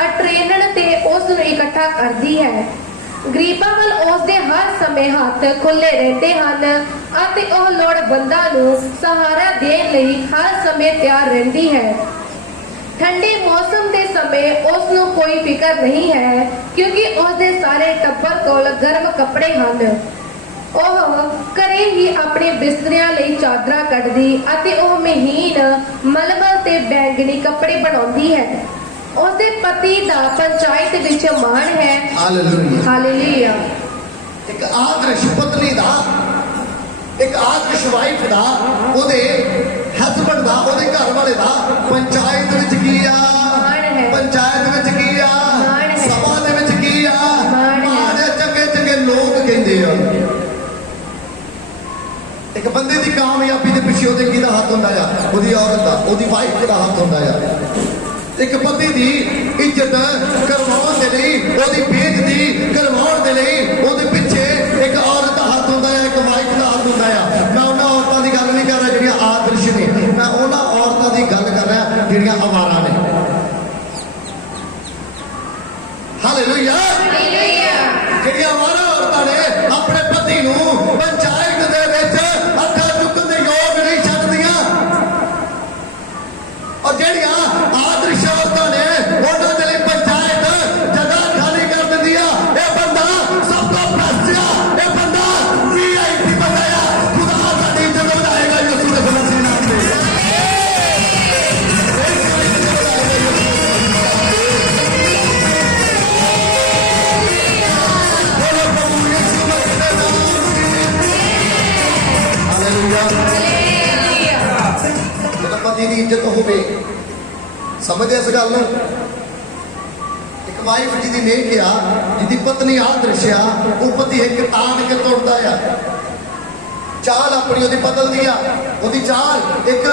ਅਟਰੇਨਣ ਤੇ ਉਸ ਨੂੰ ਇਕੱਠਾ ਕਰਦੀ ਹੈ। ਗਰੀਬਾਂ ਵੱਲ ਉਸ ਦੇ ਹਰ ਸਮੇਂ ਹੱਥ ਖੁੱਲੇ ਰਹਿੰਦੇ ਹਨ ਅਤੇ ਉਹ ਲੋੜਵੰਦਾਂ ਨੂੰ ਸਹਾਰਾ ਦੇਣ ਲਈ ਹਰ ਸਮੇਂ ਤਿਆਰ ਰਹਿੰਦੀ ਹੈ। ਠੰਡੇ ਮੌਸਮ ਦੇ ਸਮੇਂ ਉਸ ਨੂੰ ਕੋਈ ਫਿਕਰ ਨਹੀਂ ਹੈ ਕਿਉਂਕਿ ਉਸ ਦੇ ਸਾਰੇ ਟੱਬਰ ਕੋਲ ਗਰਮ ਕੱਪੜੇ ਹਨ। ਉਹ ਘਰੇ ਹੀ ਆਪਣੇ ਬਿਸਤਰਿਆਂ ਲਈ ਚਾਦਰਾਂ ਕੱਢਦੀ ਅਤੇ ਉਹ ਮਹੀਨ ਮਲਮਲ ਤੇ ਬੈਂਗਣੀ ਕੱਪੜੇ ਬਣਾਉਂਦੀ ਹੈ। ਉਸਦੇ ਪਤੀ ਦਾ ਪੰਚਾਇਤ ਵਿੱਚ ਮਾਣ ਹੈ। ਹਾਲੇਲੂਇਆ। ਹਾਲੇਲੂਇਆ। ਇੱਕ ਆਦਰਸ਼ ਪਤਨੀ ਦਾ, ਇੱਕ ਆਦਰਸ਼ ਵਾਈਫ ਦਾ, ਉਹਦੇ ਹਸਬੰਡ ਦਾ, ਉਹਦੇ ਘਰ ਵਾਲੇ ਦਾ ਪੰਚਾਇਤ ਵਿੱਚ ਕੀ ਆ? ਮਾਣ ਹੈ। ਪੰਚਾਇਤ ਵਿੱਚ ਕੀ ਆ? ਮਾਣ ਹੈ। ਸਭਾ ਦੇ ਵਿੱਚ ਕੀ ਆ? ਮਾਣ ਹੈ। ਚੰਗੇ ਚੰਗੇ ਲੋਕ ਕਹਿੰਦੇ ਆ। ਇੱਕ ਬੰਦੇ ਦੀ ਕਾਮਯਾਬੀ ਦੇ ਪਿੱਛੇ ਉਹਦੇ ਕਿਹਦਾ ਹੱਥ ਹੁੰਦਾ ਆ? ਉਹਦੀ ਔਰਤ ਦਾ, ਉਹਦੀ ਵਾਈਫ ਦਾ ਹੱਥ ਹੁੰਦਾ ਆ। ਇੱਕ ਪਤੀ ਦੀ ਇੱਜ਼ਤ ਕਰਵਾਉਣ ਦੇ ਲਈ, ਉਹਦੀ ਬੇਇੱਜ਼ਤੀ ਕਰਵਾਉਣ ਦੇ ਲਈ ਉਹਦੇ ਪਿੱਛੇ ਇੱਕ ਔਰਤ ਦਾ ਹੱਥ ਹੁੰਦਾ ਹੈ, ਇੱਕ ਵਾਈਫ ਦਾ ਹੱਥ ਹੁੰਦਾ ਆ। ਮੈਂ ਉਹਨਾਂ ਔਰਤਾਂ ਦੀ ਗੱਲ ਨਹੀਂ ਕਰ ਰਿਹਾ ਜਿਹੜੀਆਂ ਆਦਰਸ਼ ਨੇ, ਮੈਂ ਉਹਨਾਂ ਔਰਤਾਂ ਦੀ ਗੱਲ ਕਰ ਰਿਹਾ ਜਿਹੜੀਆਂ ਅਵਾਰਾ ਨੇ। ਹਾਲੇਲੂਇਆ। ਜਿਹੜੀਆਂ ਅਵਾਰਾ ਔਰਤਾਂ ਨੇ ਆਪਣੇ ਪਤੀ ਨੂੰ ਪੰਚਾਇਤ ਦੇ ਵਿੱਚ ਹੱਥਾਂ ਚੁੱਕਣ ਦੇ ਯੋਗ ਨਹੀਂ ਛੱਡਦੀਆਂ। ਔਰ ਜਿਹੜੀਆਂ ਆਦਰਸ਼ ਔਰਤਾਂ ਨੇ ਉਹਨਾਂ ਦੇ ਲਈ ਪੰਚਾਇਤ ਜਗ੍ਹਾ ਖਾਲੀ ਕਰ ਦਿੰਦੀ ਆ। ਇਹ ਬੰਦਾ ਸਭ ਤੋਂ ਪ੍ਰਸਿਆ, ਇਹ ਬੰਦਾ VIP ਬੰਦਾ ਆ। ਖੁਦਾ ਸਾਡੀ ਇੱਜ਼ਤ ਵਧਾਏਗਾ ਯਿਸੂ ਦੇ ਮਸੀਹ ਨਾਮ ਤੇ। ਬੋਲੋ ਪ੍ਰਭੂ ਯਿਸੂ ਮਸੀਹ ਦੇ ਨਾਮ ਤੇ। ਹਾਲੇਲੂਇਆ। ਜਦੋਂ ਪਤੀ ਦੀ ਇੱਜ਼ਤ ਹੋਵੇ, ਸਮਝਦੇ ਇਸ ਗੱਲ ਨੂੰ? ਇੱਕ ਵਾਈਫ ਜਿਹਦੀ ਨੇਕ ਆ, ਜਿਹਦੀ ਪਤਨੀ ਆਦਰਸ਼ ਆ, ਉਹ ਪਤੀ ਇੱਕ ਤਾਣ ਕੇ ਤੋੜਦਾ ਆ। ਚਾਲ ਆਪਣੀ ਉਹਦੀ ਬਦਲਦੀ ਆ, ਉਹਦੀ ਚਾਲ ਇੱਕ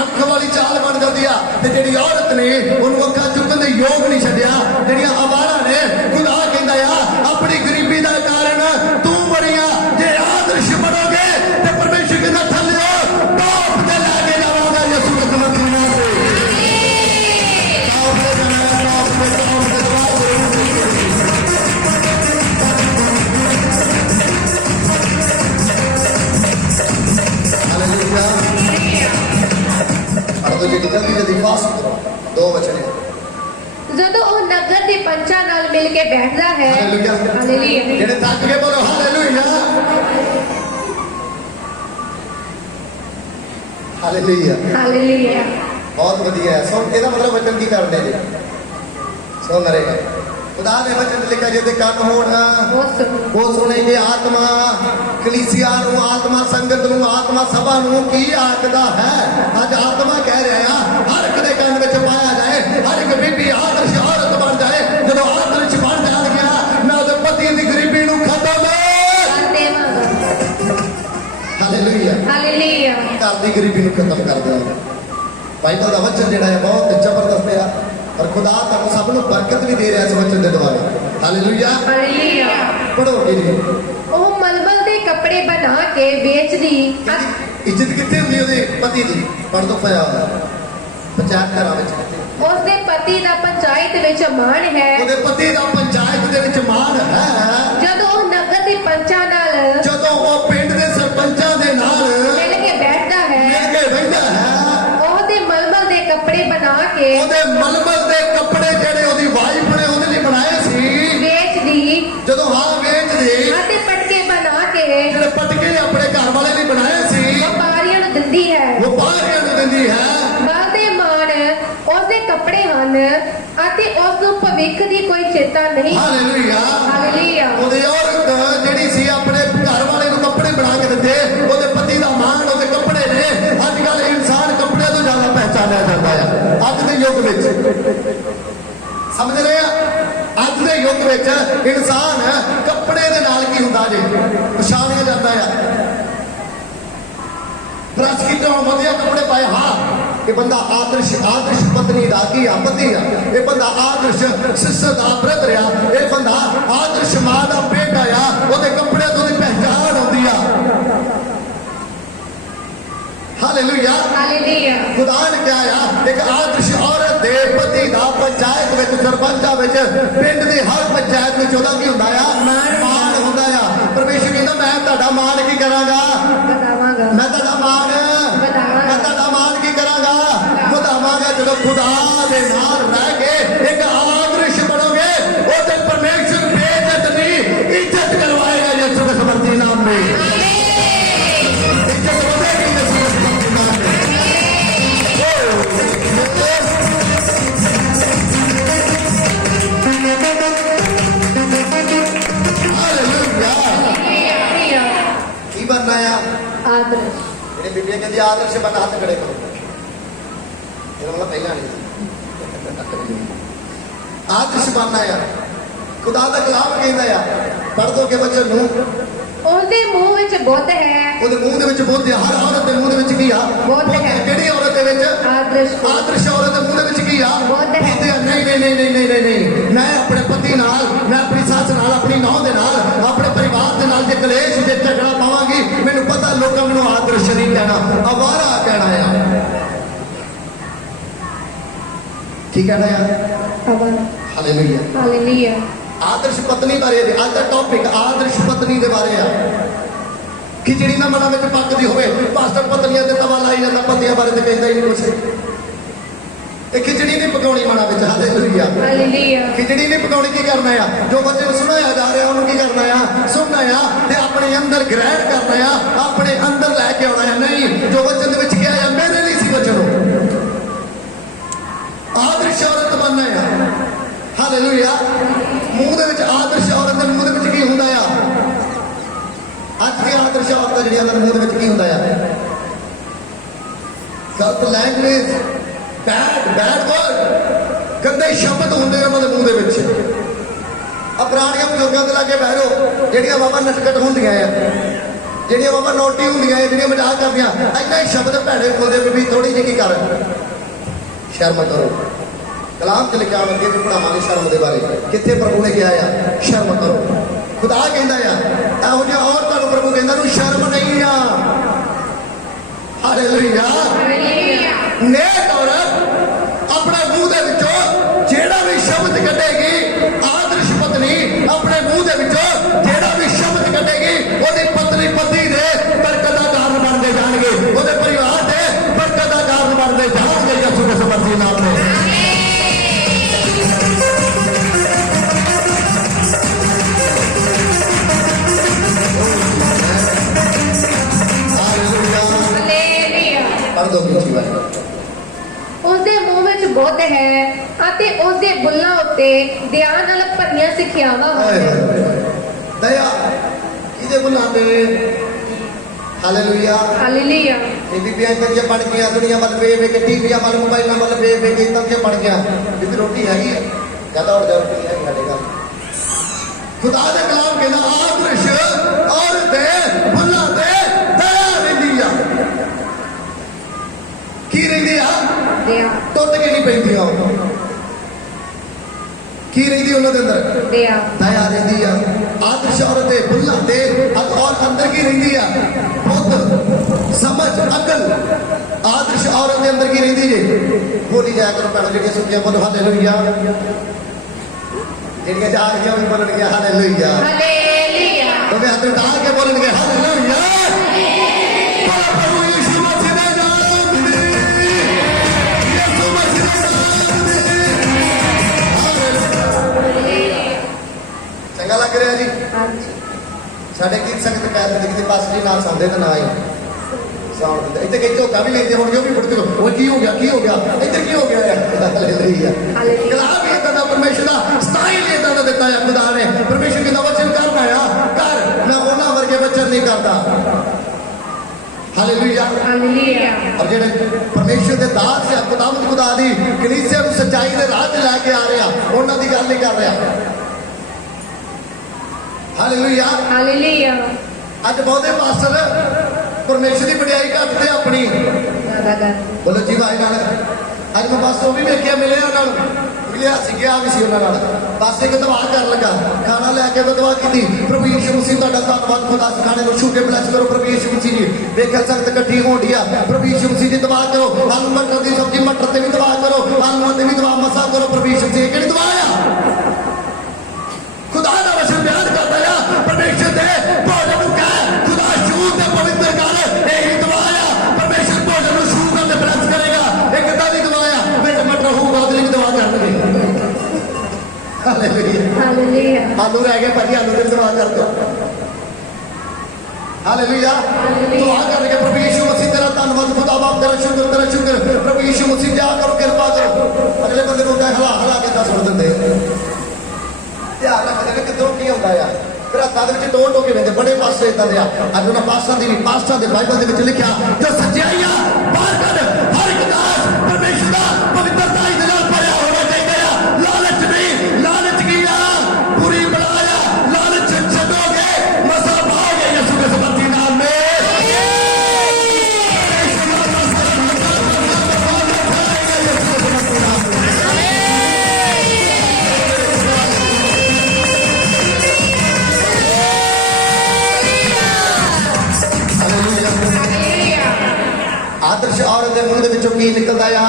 ਅੱਖ ਵਾਲੀ ਚਾਲ ਬਣ ਜਾਂਦੀ ਆ। ਤੇ ਜਿਹੜੀ ਔਰਤ ਨੇ ਉਹਨੂੰ ਅੱਖਾਂ ਚੁੱਕਣ ਦੇ ਯੋਗ ਨਹੀਂ ਛੱਡਿਆ। ਜਿਹੜੀਆਂ ਅਵਾਰਾ ਨੇ, ਖੁਦਾ ਕਹਿੰਦਾ ਆ ਆਪਣੀ ਗਰੀਬੀ ਦਾ ਕਾਰਨ ਤੂੰ ਬਣੀਆਂ। ਜੇ ਆਦਰਸ਼ ਬਣੋਗੇ ਤੇ ਪਰਮੇਸ਼ਰ ਕਹਿੰਦਾ ਥੱਲਿਓ ਟੌਪ ਤੇ ਲੈ ਕੇ ਜਾਵਾਂਗਾ ਯਿਸੂ ਦੇ ਨਾਮ ਤੇ। ਜਦੋਂ ਉਹ ਨਗਰ ਦੇ ਪੰਚਾਂ ਨਾਲ ਮਿਲ ਕੇ ਬੈਠਦਾ ਹੈ। ਹਾਲੇਲੂਇਆ। ਜਿਹੜੇ ਥੱਕ ਕੇ ਬੋਲੋ ਹਾਲੇਲੂਇਆ। ਹਾਲੇਲੂਇਆ। ਹਾਲੇਲੂਇਆ। ਬਹੁਤ ਵਧੀਆ ਹੈ। ਸੋ ਇਹਦਾ ਮਤਲਬ ਵਚਨ ਕੀ ਕਰਦੇ ਜੀ? ਸੁਣ ਰਹੇ ਖੁਦਾ ਦੇ ਵਚਨ ਲਿਖਿਆ ਜਿਹਦੇ ਕੰਨ ਹੋਣ ਉਹ ਸੁਣੇਗੇ। ਆਤਮਾ ਕਲੀਸਿਆ ਨੂੰ, ਆਤਮਾ ਸੰਗਤ ਨੂੰ, ਆਤਮਾ ਸਭਾ ਨੂੰ ਕੀ ਆਖਦਾ ਹੈ? ਅੱਜ ਆਤਮਾ ਕਹਿ ਰਿਹਾ ਆ ਹਰ ਇੱਕ ਦੇ ਕੰਨ ਵਿੱਚ ਪਾਇਆ ਜਾਏ। ਹਰ ਇੱਕ ਬੀਬੀ ਆਦਰਸ਼ ਔਰਤ ਬਣ ਜਾਏ। ਜਦੋਂ ਆਦਰਸ਼ ਬਣ ਜਾਣਗੀਆਂ, ਮੈਂ ਉਹਦੇ ਪਤੀ ਦੀ ਗਰੀਬੀ ਨੂੰ ਖਤਮ ਕਰ ਦੇਵਾਂਗਾ। ਹਾਲੇਲੂਇਆ। ਹਾਲੇਲੂਇਆ। ਘਰ ਦੀ ਗਰੀਬੀ ਨੂੰ ਖਤਮ ਕਰ ਦੇਵਾਂਗਾ। ਬਾਈਬਲ ਦਾ ਵਚਨ ਜਿਹੜਾ ਹੈ ਬਹੁਤ ਜ਼ਬਰਦਸਤ ਹੈ। और खुदा ਤੁਹਾਨੂੰ ਸਭ ਨੂੰ ਬਰਕਤ ਵੀ ਦੇ ਰਿਹਾ ਇਸ ਵਚਨ ਦੇ ਦੁਆਲੇ। ਹਾਲੇਲੂਇਆ। ਹਾਲੇਲੂਇਆ। ਪੜ੍ਹੋ ਜੀ। ਉਹ ਮਲਮਲ ਦੇ ਕੱਪੜੇ ਬਣਾ ਕੇ ਵੇਚਦੀ। ਇੱਜ਼ਤ ਕਿੱਥੇ ਹੁੰਦੀ ਉਹਦੇ ਪਤੀ ਦੀ? ਪੜ੍ਹ ਦੋ ਪਿਆ ਪੰਚਾਇਤ ਘਰਾਂ ਵਿੱਚ। ਉਸਦੇ ਪਤੀ ਦਾ ਪੰਚਾਇਤ ਵਿੱਚ ਮਾਣ ਹੈ। ਉਹਦੇ ਪਤੀ ਦਾ ਪੰਚਾਇਤ ਦੇ ਵਿੱਚ ਮਾਣ ਹੈ। ਜਦੋਂ ਉਹ ਨਗਰ ਦੇ ਪੰਚਾਂ ਨਾਲ, ਜਦੋਂ ਉਹ ਪਿੰਡ ਦੇ ਸਰਪੰਚਾਂ ਦੇ ਨਾਲ ਮਿਲ ਕੇ ਬੈਠਦਾ ਹੈ, ਮਿਲ ਕੇ ਬੈਠਦਾ ਹੈ, ਉਹਦੇ ਮਲਮਲ ਦੇ ਕੱਪੜੇ ਬਣਾ ਕੇ, ਉਹਦੇ ਮਲਮਲ ਦੇ ਕੱਪੜੇ ਜਿਹੜੇ ਉਹਦੀ ਵਾਈਫ ਨੇ ਉਹਦੇ ਲਈ ਬਣਾਏ ਸੀ, ਵੇਚਦੀ। ਜਦੋਂ ਵੇਚਦੇ ਅਤੇ ਪਟਕੇ ਬਣਾ ਕੇ, ਜਿਹੜੇ ਪਟਕੇ ਆਪਣੇ ਘਰ ਵਾਲੇ ਲਈ ਬਣਾਏ ਸੀ, ਵਪਾਰੀਆਂ ਨੂੰ ਦਿੰਦੀ ਹੈ। ਵਪਾਰੀਆਂ ਨੂੰ ਦਿੰਦੀ ਹੈ। ਬਲਦੇ ਮਾਣ ਉਸਦੇ ਕੱਪੜੇ ਹਨ ਅਤੇ ਉਸ ਨੂੰ ਭਵਿੱਖ ਦੀ ਕੋਈ ਚੇਤਾ ਨਹੀਂ। ਹਾਲੇਲੂਇਆ। ਹਾਲੇਲੂਇਆ। ਉਹਦੀ ਔਰਤ ਸਮਝ ਰਹੇ ਆ? ਅੱਜ ਦੇ ਯੁੱਗ ਵਿੱਚ ਇਨਸਾਨ ਕੱਪੜੇ ਦੇ ਨਾਲ ਕੀ ਹੁੰਦਾ ਜੇ ਪਛਾਣਿਆ ਜਾਂਦਾ ਆ। ਪ੍ਰੈਸ ਕੀਤੇ ਹੋਣ ਵਧੀਆ ਕੱਪੜੇ ਪਾਏ, ਹਾਂ ਇਹ ਬੰਦਾ ਆਦਰਸ਼ ਪਤਨੀ ਦਾ ਕੀ ਆ, ਪਤੀ ਆ। ਇਹ ਬੰਦਾ ਆਦਰਸ਼ ਸਿਸਟਰ ਦਾ ਬ੍ਰਦਰ ਆ। ਇਹ ਬੰਦਾ ਆਦਰਸ਼ ਮਾਂ ਦਾ ਬੇਟਾ ਆ। ਉਹਦੇ ਕੱਪੜੇ ਤੋਂ ਉਹਦੀ ਪਹਿਚਾਣ ਹੁੰਦੀ ਆ। Hallelujah, hallelujah. ਖੁਦਾ ਨੇ ਕਿਹਾ ਆ ਇੱਕ ਆਦਰਸ਼ ਔਰਤ ਦੇ ਪਤੀ ਦਾ ਪੰਚਾਇਤ ਵਿੱਚ, ਸਰਪੰਚਾਂ ਵਿੱਚ, ਪਿੰਡ ਦੀ ਹਰ ਪੰਚਾਇਤ ਵਿੱਚ ਉਹਦਾ ਕੀ ਹੁੰਦਾ ਆ, ਮਾਣ ਹੁੰਦਾ ਆ। ਪਰਮੇਸ਼ਰ ਕਹਿੰਦਾ ਮੈਂ ਤੁਹਾਡਾ ਮਾਣ ਕੀ ਕਰਾਂਗਾ, ਵਧਾਵਾਂਗਾ। ਮੈਂ ਤੁਹਾਡਾ ਮਾਣ ਕੀ ਕਰਾਂਗਾ, ਵਧਾਵਾਂਗਾ। ਜਦੋਂ ਖੁਦਾ ਦੇ ਨਾਲ ਰਹਿ ਕੇ ਇੱਕ ਆਦਰਸ਼ ਬਣੋਗੇ, ਉਹਦੇ ਪਰਮੇਸ਼ਰ ਬੇਇੱਜ਼ਤ ਨਹੀਂ ਇੱਜ਼ਤ ਕਰਵਾਏਗਾ। ਯਿਸੂ ਦੇ ਸਮਰਥੀ ਨਾਮ में ਇੱਜ਼ਤ ਵਧੇਗੀ ਯਿਸੂ ਦੇ ਸਮਰਥੀ ਨਾਮ में। ਹਾਲੇਲੂਇਆ। ਕੀ ਬਣਨਾ ਆ? ਆਦਰਸ਼। ਜਿਹੜੇ ਬੀਬੀਆਂ ਕਹਿੰਦੀ ਆਦਰਸ਼ ਬਣ, ਹੱਥ ਖੜੇ ਕਰੋ। ਇਹਦਾ ਮਤਲਬ ਪਹਿਲਾਂ ਨਹੀਂ ਆਦਰਸ਼ ਬਣਨਾ ਆ। ਖੁਦਾ ਦਾ ਕਲਾਮ ਕਹਿੰਦਾ ਆ, ਪੜ੍ਹ ਦੋ ਕੇ ਬੱਚੇ ਨੂੰ, ਉਹਦੇ ਮੂੰਹ ਵਿੱਚ ਬੁੱਧ ਹੈ। ਉਹਦੇ ਮੂੰਹ ਦੇ ਵਿੱਚ ਬੁੱਧ ਆ। ਹਰ ਔਰਤ ਦੇ ਮੂੰਹ ਦੇ ਵਿੱਚ ਕੀ ਆ? ਬੁੱਧ ਹੈ। ਕਿਹੜੀ ਔਰਤ ਦੇ ਵਿੱਚ? ਆਦਰਸ਼। ਆਦਰਸ਼ ਔਰਤ ਦੇ ਮੂੰਹ ਦੇ ਵਿੱਚ ਕੀ ਆ? ਬੁੱਧ ਹੈ। ਬੁੱਧ ਆ। ਨਹੀਂ ਨਹੀਂ ਨਹੀਂ ਨਹੀਂ ਨਹੀਂ ਨਹੀਂ, ਮੈਂ ਆਪਣੇ ਪਤੀ ਨਾਲ, ਮੈਂ ਆਪਣੀ ਸੱਸ ਨਾਲ, ਆਪਣੀ ਨੌਂ ਦੇ ਨਾਲ, ਆਪਣੇ ਪਰਿਵਾਰ ਦੇ ਨਾਲ ਜੇ ਕਲੇਸ਼, ਜੇ ਝਗੜਾ ਪਾਵਾਂਗੀ, ਮੈਨੂੰ ਪਤਾ ਲੋਕਾਂ ਮੈਨੂੰ ਆਦਰਸ਼ ਨਹੀਂ ਕਹਿਣਾ, ਅਵਾਰਾ ਕਹਿਣਾ ਆ। ਕੀ ਕਹਿਣਾ ਆ? ਹਾਲੇਲੂਇਆ। ਹਾਲੇਲੂਇਆ। ਆਦਰਸ਼ ਪਤਨੀ ਬਾਰੇ ਅੱਜ ਦਾ ਟੌਪਿਕ ਆਦਰਸ਼ ਪਤਨੀ ਦੇ ਬਾਰੇ ਆ। ਖਿਚੜੀ ਨਾ ਮਨਾਂ ਵਿੱਚ ਪੱਕਦੀ ਹੋਵੇ, ਪਾਸਟਰ ਪਤਨੀਆਂ ਤੇ ਤਵਾ ਲਾਈ ਜਾਂਦਾ, ਪਤੀਆਂ ਬਾਰੇ ਤੇ ਕਹਿੰਦਾ ਹੀ ਨਹੀਂ ਕੁਛ। ਇਹ ਖਿਚੜੀ ਨਹੀਂ ਪਕਾਉਣੀ ਮਨਾਂ ਵਿੱਚ। ਹਾਲੇਲੂਇਆ। ਹਾਲੇਲੂਇਆ। ਖਿਚੜੀ ਨਹੀਂ ਪਕਾਉਣੀ। ਕੀ ਕਰਨਾ ਆ? ਜੋ ਬੱਚੇ ਨੂੰ ਸੁਣਾਇਆ ਜਾ ਰਿਹਾ ਉਹਨੂੰ ਕੀ ਕਰਨਾ ਆ? ਸੁਣਨਾ ਆ ਤੇ ਆਪਣੇ ਅੰਦਰ ਗ੍ਰਹਿਣ ਕਰਨਾ ਆ, ਆਪਣੇ ਅੰਦਰ ਲੈ ਕੇ ਆਉਣਾ ਆ। ਨਹੀਂ, ਜੋ ਵਚਨ ਦੇ ਵਿੱਚ ਕਿਹਾ ਆ ਮੇਰੇ ਲਈ ਸੀ ਵਚਨ, ਆਦਰਸ਼ ਔਰਤ ਬਣਨਾ ਆ। ਹਾਲੇਲੂਇਆ। ਮੂੰਹ ਦੇ ਵਿੱਚ ਆਦਰਸ਼ ਔਰਤ ਦੇ ਮੂੰਹ ਦੇ ਵਿੱਚ ਕੀ ਹੁੰਦਾ ਆ? ਅੱਜ ਦੀ ਆਦਰਸ਼ ਔਰਤ ਜਿਹੜੀਆਂ ਉਹਨਾਂ ਦੇ ਮੂੰਹ ਦੇ ਵਿੱਚ ਕੀ ਹੁੰਦਾ ਆ? ਗਲਤ ਲੈਂਗੁਏਜ, ਬੈਡ ਵਰਡ, ਗੰਦੇ ਸ਼ਬਦ ਹੁੰਦੇ ਉਹਨਾਂ ਦੇ ਮੂੰਹ ਦੇ ਵਿੱਚ। ਆ ਪੁਰਾਣੀਆਂ ਬਜ਼ੁਰਗਾਂ ਦੇ ਲਾਗੇ ਬਹਿ ਜਾਓ, ਜਿਹੜੀਆਂ ਬਾਬਾ ਨਟਕਟ ਹੁੰਦੀਆਂ ਆ, ਜਿਹੜੀਆਂ ਬਾਬਾ ਨੋਟੀ ਹੁੰਦੀਆਂ ਆ, ਜਿਹੜੀਆਂ ਮਜ਼ਾਕ ਕਰਦੀਆਂ, ਇੰਨਾ ਹੀ ਸ਼ਬਦ ਭੈੜੇ ਬੋਲਦੇ ਵੀ ਥੋੜੀ ਜਿਹੀ ਕੀ ਕਰ, ਸ਼ਰਮ ਕਰੋ। ਕਲਾਮ ਚ ਲਿਖਿਆ ਅੱਗੇ ਵੀ ਪੜਾਵਾਂਗੇ ਸ਼ਰਮ ਦੇ ਬਾਰੇ। ਕਿੱਥੇ ਪ੍ਰਭੂ ਨੇ ਕਿਹਾ ਆ ਸ਼ਰਮ ਕਰੋ? ਖੁਦਾ ਕਹਿੰਦਾ ਆ ਇਹੋ ਜਿਹੀ ਔਰਤਾਂ ਨੂੰ ਪ੍ਰਭੂ ਕਹਿੰਦਾ ਨੂੰ ਸ਼ਰਮ ਨਹੀਂ ਆ। ਹਾਲੇਲੂਇਆ। ਨੇਕ ਔਰਤ ਆਪਣੇ ਮੂੰਹ ਦੇ ਵਿੱਚੋਂ ਜਿਹੜਾ ਵੀ ਸ਼ਬਦ ਕੱਢੇਗੀ, ਆਦਰਸ਼ ਪਤਨੀ ਆਪਣੇ ਮੂੰਹ ਦੇ ਵਿੱਚੋਂ ਜਿਹੜਾ ਵੀ ਸ਼ਬਦ ਕੱਢੇਗੀ, ਉਹਦੀ ਪਤਨੀ ਪਤੀ ਦੇ ਬਰਕਤ ਦਾ ਕਾਰਨ ਬਣਦੇ ਜਾਣਗੇ, ਉਹਦੇ ਪਰਿਵਾਰ ਦੇ ਬਰਕਤ ਦਾ ਕਾਰਨ ਬਣਦੇ ਜਾਣਗੇ। ਯਿਸੂ ਦੇ ਸਮਰਥੀ ਨਾਮ में ਪੜ੍ਹ ਦੋ ਦੂਜੀ ਵਾਰ। ਉਸਦੇ ਮੂੰਹ ਵਿੱਚ ਬੁੱਧ ਹੈ ਅਤੇ ਉਸਦੇ ਬੁੱਲਾਂ ਉੱਤੇ ਦਇਆ ਨਾਲ ਭਰੀਆਂ ਸਿੱਖਿਆਵਾਂ ਹਨ। ਦਇਆ ਕਿਹਦੇ ਬੁੱਲਾਂ ਤੇ? ਹਾਲੇਲੂਇਆ। ਹਾਲੇਲੂਇਆ। ਇਹ ਬੀਬੀਆਂ ਕੰਜੇ ਬਣ ਗਈਆਂ, ਦੁਨੀਆ ਵੱਲ ਵੇ ਵੇ ਕੇ, ਟੀਵੀਆਂ ਵੱਲ, ਮੋਬਾਈਲਾਂ ਵੱਲ ਵੇ ਵੇ ਕੇ ਤਾਂ ਬਣ ਗਿਆ। ਬੀਬੀ ਰੋਟੀ ਹੈਗੀ ਹੈ, ਕਹਦਾ ਉੱਠ ਜਾ, ਰੋਟੀ ਹੈਗੀ ਸਾਡੇ ਘਰ। ਖੁਦਾ ਦਾ ਕਲਾਮ ਕਹਿੰਦਾ ਆਦਰਸ਼ ਔਰਤ ਦੇ ਬੁੱਲਾਂ ਤੇ ਦਇਆ ਰਹਿੰਦੀ ਆ। ਕੀ ਰਹਿੰਦੀ ਆ? ਦਇਆ। ਟੁੱਟ ਕੇ ਨਹੀਂ ਪੈਂਦੀ ਆ। ਕੀ ਰਹਿੰਦੀ ਉਹਨਾਂ ਦੇ ਅੰਦਰ? ਦਇਆ। ਦਇਆ ਰਹਿੰਦੀ ਆ। ਆਦਰਸ਼ ਔਰਤ ਦੇ ਬੁੱਲਾਂ ਤੇ ਔਰ ਅੰਦਰ ਕੀ ਰਹਿੰਦੀ ਆ? ਬੁੱਧ, ਸਮਝ, ਅਕਲ। ਆਦਰਸ਼ ਔਰਤ ਦੇ ਅੰਦਰ ਕੀ ਰਹਿੰਦੀ ਜੇ? ਬੋਲੀ ਜਾਇਆ ਕਰੋ ਭੈਣੋ, ਜਿਹੜੀਆਂ ਸੁੱਕੀਆਂ ਬੋਲੋ ਹਾਲੇਲੂਇਆ, ਜਿਹੜੀਆਂ ਜਾ ਰਹੀਆਂ ਵੀ ਬੋਲਣਗੀਆਂ ਹਾਲੇਲੂਇਆ। ਹਾਲੇਲੂਇਆ। ਉਹਦੇ ਹੱਥ ਉਠਾ ਕੇ ਬੋਲਣਗੇ ਹਾਲੇਲੂਇਆ। ਪ੍ਰਭੂ ਯਿਸੂ ਮਸੀਹ ਦੇ ਨਾਮ ਵਿੱਚ, ਯਿਸੂ ਮਸੀਹ ਦੇ ਨਾਮ ਵਿੱਚ। ਚੰਗਾ ਲੱਗ ਰਿਹਾ ਜੀ? ਹਾਂਜੀ। ਸਾਡੇ ਕੀ ਸੰਗਤ ਕਹਿ ਦਿੰਦੇ ਕਿ ਪਾਸ ਜੀ ਨਾਲ ਸੌਂਦੇ ਤਾਂ ਨਾ ਹੀ ਸੌਣ ਦਿੰਦੇ। ਇੱਥੇ ਕਈ ਝੋਕਾ ਵੀ ਲੈਂਦੇ ਹੁਣ, ਜੋ ਵੀ ਫੁੱਟਦੇ ਉਹ ਕੀ ਹੋ ਗਿਆ, ਕੀ ਹੋ ਗਿਆ, ਇੱਧਰ ਕੀ ਹੋ ਗਿਆ? ਹਾਲੇਲੂਇਆ। ਕਲਾਮ ਹੀ ਏਦਾਂ ਦਾ, ਪਰਮੇਸ਼ਰ ਦਾ ਸਟਾਈਲ ਹੀ ਏਦਾਂ ਦਾ ਦਿੱਤਾ ਹੈ ਖੁਦਾ ਨੇ। ਪਰਮੇਸ਼ਰ ਕਹਿੰਦਾ ਵਚਨ ਕਰਨਾ ਆ ਕਰ, ਮੈਂ ਉਹਨਾਂ ਵਰਗੇ ਵਚਨ ਨਹੀਂ ਕਰਦਾ। ਹਾਲੇਲੂਇਆ। ਹਾਲੇਲੂਇਆ। ਔਰ ਜਿਹੜੇ ਪਰਮੇਸ਼ਰ ਦੇ ਦਾਸ ਆ, ਖੁਦਾਵੰਦ ਖੁਦਾ ਦੀ ਕਲੀਸਿਆ ਨੂੰ ਸੱਚਾਈ ਦੇ ਰਾਹ ਤੇ ਲੈ ਕੇ ਆ ਰਿਹਾ, ਉਹਨਾਂ ਦੀ ਗੱਲ ਨਹੀਂ ਕਰ ਰਿਹਾ। ਹਾਲੇਲੂਇਆ। ਹਾਲੇਲੂਇਆ। ਅੱਜ ਬਹੁਤੇ ਪਾਸਟਰ ਪਰਮੇਸ਼ਰ ਦੀ ਵਡਿਆਈ ਕਰਦੇ ਆਪਣੀ। ਜ਼ਿਆਦਾ ਗੱਲ ਬੋਲੋ ਜੀ ਵਾਹਿਗੁਰੂ। ਅੱਜ ਮੈਂ ਬਸ ਉਹ ਵੀ ਵੇਖਿਆ, ਮਿਲਿਆ ਉਹਨਾਂ ਨੂੰ, ਮਿਲਿਆ ਸੀ, ਗਿਆ ਵੀ ਸੀ ਉਹਨਾਂ ਨਾਲ। ਬਸ ਇੱਕ ਦਵਾ ਕਰਨ ਲੱਗਾ, ਖਾਣਾ ਲੈ ਕੇ ਦਵਾ ਕੀਤੀ। ਪ੍ਰਭੂ ਯਿਸੂ ਮਸੀਹ ਤੁਹਾਡਾ ਧੰਨਵਾਦ, ਖੁਦਾ ਖਾਣੇ ਨੂੰ ਛੂ ਕੇ ਬਲੈਸ ਕਰੋ ਪ੍ਰਭੂ ਯਿਸੂ ਮਸੀਹ ਜੀ। ਵੇਖਿਆ ਸੰਗਤ ਇਕੱਠੀ ਹੋਣ ਡਈ ਆ, ਪ੍ਰਭੂ ਯਿਸੂ ਮਸੀਹ ਦੀ ਦਵਾ ਕਰੋ। ਆਲੂ ਮਟਰ ਦੀ ਸਬਜ਼ੀ, ਮਟਰ ਤੇ ਵੀ ਦਵਾ ਕਰੋ, ਆਲੂਆਂ ਤੇ ਵੀ ਦਵਾ ਮਸਾ ਕਰੋ ਪ੍ਰਭੂ ਯਿਸੂ ਮਸੀਹ। ਕਿਹੜੀ ਦਵਾ ਆ? ਖੁਦਾ ਦਾ ਵਚਨ ਬਿਆਨ ਕਰਦਾ ਆ, ਪਰਮੇਸ਼ਰ ਦੇ ਭੋਜਨ ਨੂੰ ਕਹਿ ਖੁਦਾ ਛੂ ਤੇ ਪਵਿੱਤਰ ਕਰ। ਇਹੀ ਦਵਾ ਆ, ਪਰਮੇਸ਼ਰ ਭੋਜਨ ਨੂੰ ਛੂ ਕੇ ਬਲੈਸ ਕਰੇਗਾ। ਇਹ ਕਿੱਦਾਂ ਦੀ ਦਵਾ ਆ? ਵਿੱਚ ਮਟਰ ਹੋਊਗਾ, ਉਹਦੇ ਲਈ ਦਵਾ ਕਰਨਗੇ। ਹਾਲੇਲੂਇਆ। ਹਾਲੇਲੂਇਆ। ਆਲੂ ਰਹਿ ਗਏ ਭਾਜੀ, ਆਲੂ ਦੀ ਦਵਾ ਕਰ ਦਿਓ। ਹਾਲੇਲੂਇਆ। ਦੁਆ ਕਰਕੇ ਪ੍ਰਭੂ ਯਿਸੂ ਮਸੀਹ ਤੇਰਾ ਧੰਨਵਾਦ, ਖੁਦਾ ਬਾਪ ਤੇਰਾ ਸ਼ੁਕਰ, ਤੇਰਾ ਸ਼ੁਕਰ। ਪ੍ਰਭੂ ਯਿਸੂ ਮਸੀਹ ਜਾ ਕਰੋ, ਕਿਰਪਾ ਕਰੋ। ਅਗਲੇ ਬੰਦੇ ਨੂੰ ਤਾਂ ਹਲਾ ਕੇ ਦੱਸ ਦਿੰਦੇ, ਧਿਆਨ ਰੱਖਦੇ ਨੇ ਕਿੱਧਰੋਂ ਕੀ ਹੁੰਦਾ ਆ। ਫਿਰ ਹੱਥਾਂ ਦੇ ਵਿੱਚ ਟੋਲ ਟੋਕੇ ਵੰਦੇ ਬੜੇ ਪਾਸੇ ਇਦਾਂ ਦੇ ਆ। ਅੱਜ ਉਹਨਾਂ ਪਾਸਟਰਾਂ ਦੀ ਨਹੀਂ, ਪਾਸਟਰਾਂ ਦੇ ਬਾਈਬਲ ਦੇ ਵਿੱਚ ਲਿਖਿਆ, ਜੋ ਸੱਚਾਈ ਆ ਬਾਹਰ ਕੱਢ। ਹਰ ਇੱਕ ਦਾਸ ਪਰਮੇਸ਼ਰ ਦਾ ਪਵਿੱਤਰਤਾ ਦੇ ਨਾਲ ਭਰਿਆ ਹੋਣਾ ਚਾਹੀਦਾ ਆ। ਲਾਲਚ ਨਹੀਂ, ਲਾਲਚ ਕੀ ਆ? ਪੂਰੀ ਬਣਾਇਆ। ਲਾਲਚ ਛੱਡੋਗੇ, ਮਸਾ ਪਾਓਗੇ ਯਿਸੂ ਦੇ ਸਮਰਥੀ ਨਾਮ ਮੇ। ਆਦਰਸ਼ ਔਰਤ ਦੇ ਮੂੰਹ ਦੇ ਵਿੱਚੋਂ ਕੀ ਨਿਕਲਦਾ ਆ?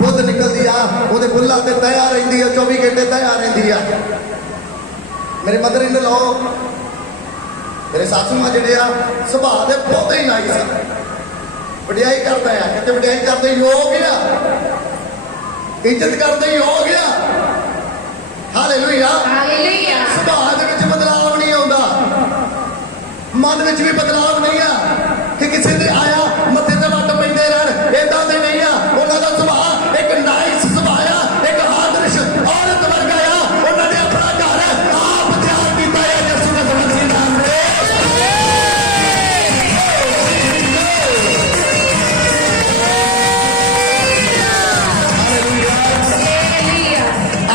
ਬੁੱਧ ਨਿਕਲਦੀ ਆ। ਉਹਦੇ ਬੁੱਲਾਂ ਤੇ ਤਿਆਰ ਰਹਿੰਦੀ ਆ, 24 ਘੰਟੇ ਤਿਆਰ ਰਹਿੰਦੀ ਆ। ਮੇਰੇ ਮਦਰ ਇਨ ਲੋ, ਮੇਰੇ ਸਾਸੂ ਮਾਂ ਜਿਹੜੇ ਆ, ਸੁਭਾਅ ਦੇ ਬਹੁਤੇ ਹੀ ਨਾਈਸ ਆ। ਵਡਿਆਈ ਕਰਦਾ ਆ, ਕਿਤੇ ਵਡਿਆਈ ਕਰਦੇ ਯੋਗ ਆ, ਇੱਜ਼ਤ ਕਰਦੇ ਯੋਗ ਆ। ਹਾਲੇਲੂਇਆ। ਹਾਲੇਲੂਇਆ। ਸੁਭਾਅ ਦੇ ਵਿੱਚ ਬਦਲਾਵ ਨਹੀਂ ਆਉਂਦਾ, ਮਨ ਵਿੱਚ ਵੀ ਬਦਲਾਵ ਨਹੀਂ ਆ ਕਿ ਕਿਸੇ ਦੇ ਆਇਆ ਮੱਥੇ ਤੇ ਵੱਟ ਪੈਂਦੇ ਰਹਿਣ, ਏਦਾਂ ਦੇ ਨਹੀਂ ਆ। ਉਹਨਾਂ ਦਾ ਸੁਭਾਅ ਇੱਕ ਨਾਈਸ ਸੁਭਾਅ ਆ, ਇੱਕ ਆਦਰਸ਼ ਔਰਤ ਵਰਗਾ ਆ। ਉਹਨਾਂ ਨੇ ਆਪਣਾ ਘਰ ਆਪ ਤਿਆਰ ਕੀਤਾ ਹੈ ਯਿਸੂ ਦੇ ਮਸੀਹ ਨਾਮ ਦੇ।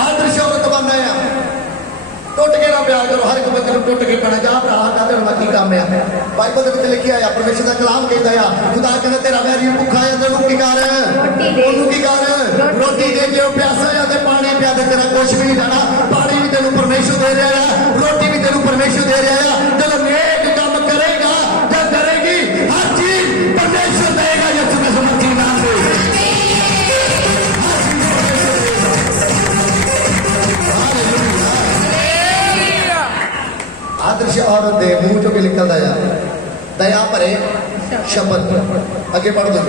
ਆਦਰਸ਼ ਔਰਤ ਬਣਨਾ ਆ। ਟੁੱਟ ਕੇ ਨਾ ਪਿਆਰ ਕਰੋ, ਹਰ ਇੱਕ ਬੰਦੇ ਨੂੰ ਟੁੱਟ ਕੇ ਪੈਣਾ। ਜਾ ਭਰਾ ਕਹਿੰਦੇ ਹੁਣ ਕੀ ਕੰਮ ਆ? ਬਾਈਬਲ ਦੇ ਵਿੱਚ ਲਿਖਿਆ ਆ, ਪਰਮੇਸ਼ਰ ਦਾ ਕਲਾਮ ਕਹਿੰਦਾ ਆ, ਖੁਦਾ ਕਹਿੰਦਾ ਤੇਰਾ ਵੈਰੀ ਭੁੱਖਾ ਆ ਤੇ ਉਹਨੂੰ ਕੀ ਕਰ? ਉਹਨੂੰ ਕੀ ਕਰ? ਰੋਟੀ ਦੇ ਕੇ। ਉਹ ਪਿਆਸਾ ਆ ਤੇ ਪਾਣੀ ਪਿਆ ਦੇ, ਤੇਰਾ ਕੁਛ ਵੀ ਨਹੀਂ ਜਾਣਾ। ਪਾਣੀ ਵੀ ਤੈਨੂੰ ਪਰਮੇਸ਼ਰ ਦੇ ਰਿਹਾ ਆ, ਰੋਟੀ ਵੀ ਤੈਨੂੰ ਪਰਮੇਸ਼ਰ ਦੇ ਰਿਹਾ ਆ। ਜਦੋਂ ਨੇਕ ਕੰਮ ਕਰੇਗਾ ਜਾਂ ਕਰੇਗੀ, ਹਰ ਚੀਜ਼ ਪਰਮੇਸ਼ਰ ਦੇਗਾ ਯਿਸੂ ਦੇ ਸਮਰਥੀ ਨਾਮ ਦੇ। ਆਦਰਸ਼ ਔਰਤ ਦੇ ਮੂੰਹ ਚੋਂ ਕੀ ਨਿਕਲਦਾ ਆ? ਦਇਆ ਭਰੇ ਸ਼ਬਦ। ਅੱਗੇ ਪੜ੍ਹ ਦੋ।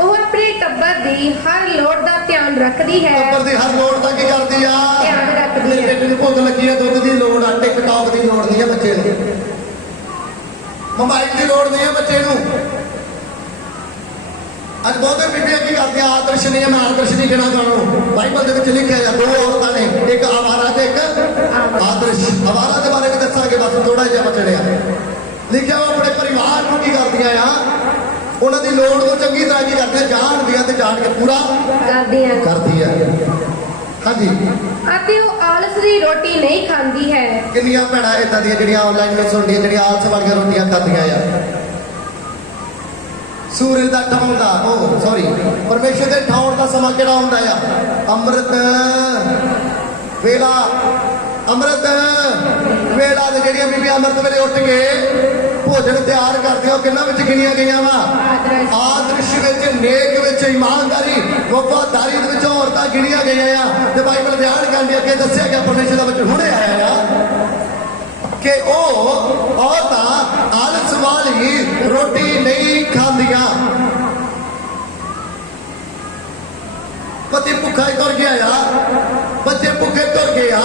ਉਹ ਆਪਣੇ ਟੱਬਰ ਦੀ ਹਰ ਲੋੜ ਦਾ ਧਿਆਨ ਰੱਖਦੀ ਹੈ। ਟੱਬਰ ਦੀ ਹਰ ਲੋੜ ਦਾ ਕੀ ਕਰਦੀ ਆ? ਧਿਆਨ ਰੱਖਦੀ ਮੇਰੇ ਹੈ। ਬੇਟੇ ਨੂੰ ਭੁੱਖ ਲੱਗੀ ਆ, ਦੁੱਧ ਦੀ ਲੋੜ ਆ, ਟਿਕਟੌਕ ਦੀ ਲੋੜ ਨਹੀਂ ਆ ਬੱਚੇ ਨੂੰ, ਮੋਬਾਈਲ ਦੀ ਲੋੜ ਨਹੀਂ ਆ ਬੱਚੇ ਨੂੰ। ਅੱਜ ਬਹੁਤੇ ਬੀਬੀਆਂ ਕੀ ਕਰਦੀਆਂ? ਆਦਰਸ਼ ਨਹੀਂ, ਮੈਂ ਆਦਰਸ਼ ਨਹੀਂ ਕਹਿਣਾ ਤੁਹਾਨੂੰ। ਬਾਈਬਲ ਦੇ ਵਿੱਚ ਲਿਖਿਆ ਆ, ਦੋ ਔਰਤਾਂ ਨੇ, ਇੱਕ ਆਵਾਰਾ ਤੇ ਇੱਕ ਆਦਰਸ਼। ਆਵਾਰਾ ਦੇ ਬਾਰੇ ਵੀ ਦੱਸਾਂਗੇ, ਬਸ ਥੋੜਾ ਜਿਹਾ ਬਚੜਿਆ ਲਿਖਿਆ। ਉਹ ਆਪਣੇ ਪਰਿਵਾਰ ਨੂੰ ਕੀ ਕਰਦੀਆਂ ਆ? ਉਹਨਾਂ ਦੀ ਲੋੜ ਨੂੰ ਚੰਗੀ ਤਰ੍ਹਾਂ ਕੀ ਕਰਦੀਆਂ? ਜਾਣਦੀਆਂ ਤੇ ਜਾਣ ਕੇ ਪੂਰਾ ਕਰਦੀ ਆ। ਹਾਂਜੀ। ਅਤੇ ਉਹ ਆਲਸ ਦੀ ਰੋਟੀ ਨਹੀਂ ਖਾਂਦੀ ਹੈ। ਕਿੰਨੀਆਂ ਭੈਣਾਂ ਏਦਾਂ ਦੀਆਂ ਜਿਹੜੀਆਂ ਆਨਲਾਈਨ ਵਿੱਚ ਸੁਣਦੀਆਂ, ਜਿਹੜੀਆਂ ਆਲਸ ਵਾਲੀਆਂ ਰੋਟੀਆਂ ਖਾਂਦੀਆਂ ਆ? ਸੂਰਜ ਦਾ ਠਾਉਣ ਦਾ, ਉਹ ਸੌਰੀ, ਪਰਮੇਸ਼ਰ ਦੇ ਠਾਉਣ ਦਾ ਸਮਾਂ ਕਿਹੜਾ ਹੁੰਦਾ ਆ? ਅੰਮ੍ਰਿਤ ਵੇਲਾ। ਅੰਮ੍ਰਿਤ ਵੇਲਾ ਦੇ ਜਿਹੜੀਆਂ ਬੀਬੀਆਂ ਅੰਮ੍ਰਿਤ ਵੇਲੇ ਉੱਠ ਕੇ ਭੋਜਨ ਤਿਆਰ ਕਰਦੀਆਂ, ਉਹ ਕਿੰਨਾਂ ਵਿੱਚ ਗਿਣੀਆਂ ਗਈਆਂ ਵਾ? ਆਦਰਸ਼ ਵਿੱਚ, ਨੇਕ ਵਿੱਚ, ਇਮਾਨਦਾਰੀ, ਵਫਾਦਾਰੀ ਦੇ ਵਿੱਚ ਔਰਤਾਂ ਗਿਣੀਆਂ ਗਈਆਂ ਆ। ਤੇ ਬਾਈਬਲ ਬਿਆਨ ਕਰਦੀ ਅੱਗੇ ਦੱਸਿਆ ਗਿਆ, ਪਰਮੇਸ਼ਰ ਦਾ ਵਿੱਚ ਹੁਣੇ ਆਇਆ ਆ ਕਿ ਉਹ ਔਰਤਾਂ ਆਲਸ ਵਾਲੀ ਰੋਟੀ ਨਹੀਂ ਖਾਂਦੀਆਂ। ਪਤੀ ਭੁੱਖਾ ਹੀ ਤੁਰ ਗਿਆ ਆ, ਬੱਚੇ ਭੁੱਖੇ ਤੁਰ ਗਏ ਆ,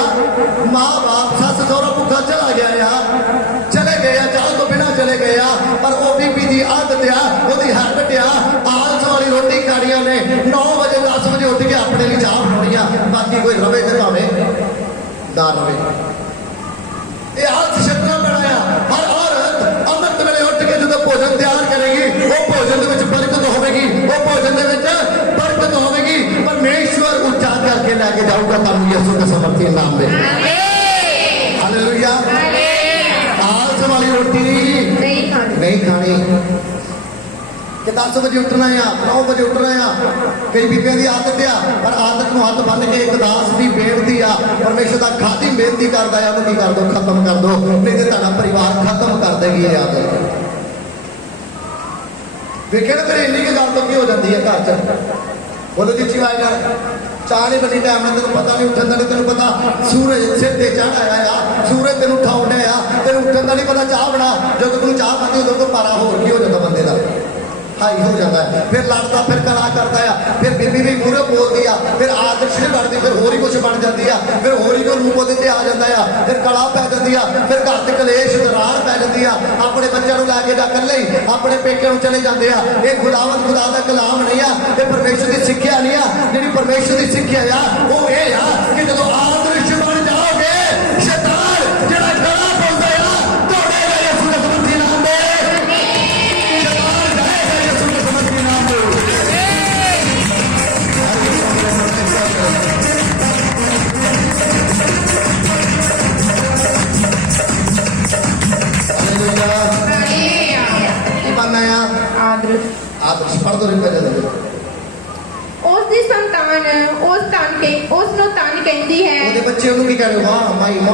ਮਾਂ ਬਾਪ ਸੱਸ ਸਹੁਰਾ ਭੁੱਖਾ ਚਲਾ ਗਿਆ ਆ, ਚਲੇ ਗਏ ਆ, ਚਾਹ ਤੋਂ ਬਿਨਾਂ ਚਲੇ ਗਏ ਆ। ਪਰ ਉਹ ਬੀਬੀ ਦੀ ਆਦਤ ਆ, ਉਹਦੀ ਹੈਬਿਟ ਆ, ਆਲਸ ਵਾਲੀ ਰੋਟੀ ਖਾਣੀਆਂ ਨੇ। 9 ਵਜੇ 10 ਵਜੇ ਉੱਠ ਕੇ ਆਪਣੇ ਲਈ ਚਾਹ ਬਣਾਉਣੀ ਆ, ਬਾਕੀ ਕੋਈ ਰਵੇ ਤੇ ਭਾਵੇਂ ਨਾ ਰਵੇ। ਇਹ ਆਲਸ ਛੱਡਣਾ ਪੈਣਾ ਆ। ਹਰ ਔਰਤ ਅੰਮ੍ਰਿਤ ਵੇਲੇ ਉੱਠ ਕੇ ਜਦੋਂ ਭੋਜਨ ਤਿਆਰ ਕਰੇਗੀ, ਉਹ ਭੋਜਨ ਦੇ ਵਿੱਚ ਬਰਕਤ ਹੋਵੇਗੀ, ਉਹ ਭੋਜਨ ਦੇ ਵਿੱਚ ਬਰਕਤ ਹੋਵੇਗੀ। ਪਰਮੇਸ਼ਵਰ ਉੱਚਾ ਕਰਕੇ ਲੈ ਕੇ ਜਾਊਗਾ ਤੁਹਾਨੂੰ ਯਿਸੂ ਦੇ ਸਮਰਥੀ ਨਾਮ ਵਿੱਚ। ਹਾਲੇਲੂਇਆ। ਆਸ ਵਾਲੀ ਰੋਟੀ ਨਹੀਂ ਖਾਣੀ ਕਿ 10 ਵਜੇ ਉੱਠਣਾ ਆ, 9 ਵਜੇ ਉੱਠਣਾ ਆ। ਕਈ ਬੀਬੀਆਂ ਦੀ ਆਦਤ ਆ, ਪਰ ਆਦਤ ਨੂੰ ਹੱਥ ਬੰਨ ਕੇ ਇੱਕ ਦਾਸ ਦੀ ਬੇਨਤੀ ਆ, ਪਰਮੇਸ਼ਰ ਦਾ ਖਾਦੀ ਬੇਨਤੀ ਕਰਦਾ ਆ, ਉਹਨੂੰ ਕੀ ਕਰ ਦੋ, ਖਤਮ ਕਰ ਦੋ, ਨਹੀਂ ਤੇ ਤੁਹਾਡਾ ਪਰਿਵਾਰ ਖਤਮ ਕਰ ਦੇਗੀ ਇਹ ਆਦਤ। ਵੇਖੇ ਨਾ ਫਿਰ ਇੰਨੀ ਕੁ ਗੱਲ ਤੋਂ ਕੀ ਹੋ ਜਾਂਦੀ ਹੈ ਘਰ 'ਚ। ਬੋਲੋ ਜੀ ਉੱਚੀ ਆਵਾਜ਼ ਨਾਲ। ਚਾਹ ਨਹੀਂ ਬਣੀ ਟਾਈਮ ਨਾਲ, ਤੈਨੂੰ ਪਤਾ ਨਹੀਂ ਉੱਠਣ ਦਾ, ਨਹੀਂ ਤੈਨੂੰ ਪਤਾ ਸੂਰਜ ਸਿਰ ਤੇ ਚੜ੍ਹ ਆਇਆ ਆ, ਸੂਰਜ ਤੈਨੂੰ ਉਠਾਉਣ ਡਿਆ ਆ, ਤੈਨੂੰ ਉੱਠਣ ਦਾ ਨਹੀਂ ਪਤਾ। ਚਾਹ ਬਣਾ, ਜਦੋਂ ਤੂੰ ਚਾਹ ਪੀਂਦੀ ਉਦੋਂ ਤੋਂ ਪਾਰਾ ਹੋਰ ਕੀ ਹੋ ਜਾਂਦਾ ਬੰਦੇ ਦਾ, ਹਾਈ ਹੋ ਜਾਂਦਾ ਹੈ। ਫਿਰ ਲੜਦਾ, ਫਿਰ ਕਲਾ ਕਰਦਾ ਆ, ਫਿਰ ਬੀਬੀ ਵੀ ਮੂਹਰੇ ਬੋਲਦੀ ਆ, ਫਿਰ ਆਦਰਸ਼ ਨਹੀਂ ਬਣਦੀ, ਫਿਰ ਹੋਰ ਹੀ ਕੁਝ ਬਣ ਜਾਂਦੀ ਆ, ਫਿਰ ਹੋਰ ਹੀ ਕੋਈ ਰੂਪ ਉਹਦੇ ਤੇ ਆ ਜਾਂਦਾ ਆ, ਫਿਰ ਕਲਾ ਪੈ ਜਾਂਦੀ ਆ, ਫਿਰ ਘਰ 'ਚ ਕਲੇਸ਼ ਦਰਾਰ ਪੈ ਜਾਂਦੀ ਆ। ਆਪਣੇ ਬੱਚਿਆਂ ਨੂੰ ਲੈ ਕੇ ਜਾ ਇਕੱਲੇ ਹੀ ਆਪਣੇ ਪੇਕਿਆਂ ਨੂੰ ਚਲੇ ਜਾਂਦੇ ਆ। ਇਹ ਖੁਦਾਵੰਦ ਖੁਦਾ ਦਾ ਕਲਾਮ ਨਹੀਂ ਆ, ਇਹ ਪਰਮੇਸ਼ਰ ਦੀ ਸਿੱਖਿਆ ਨਹੀਂ ਆ। ਜਿਹੜੀ ਪਰਮੇਸ਼ਰ ਦੀ ਸਿੱਖਿਆ ਆ ਉਹ ਇਹ ਆ ਕਿ ਜਦੋਂ ਆਦਰਸ਼ ਬਣ ਜਾਓਗੇ, ਸ਼ੈਤਾਨ ਜਿਹੜਾ ਗਲਾ ਪਾਉਂਦਾ ਆ ਦੌੜੇਗਾ ਯਿਸੂ ਦੇ ਸਮਰਥੀ ਨਾਮ ਦੇ। ਸ਼ੈਤਾਨ ਜਾਏਗਾ ਯਿਸੂ ਦੇ ਸਮਰਥੀ ਨਾਮ ਦੇ। ਕੀ ਬਣਨਾ ਆ? ਆਦਰਸ਼ ਪੜ੍ਹ ਦੋ ਰਿਪਾ ਜਦ ਉਸ ਦੀ ਸੰਤਾਨ ਉਸ ਨੂੰ ਤਨ ਕਹਿੰਦੀ ਹੈ। ਉਹਦੇ ਬੱਚੇ ਉਹਨੂੰ ਕੀ ਕਹਿੰਦੇ? ਵਾਹ ਮਾਈ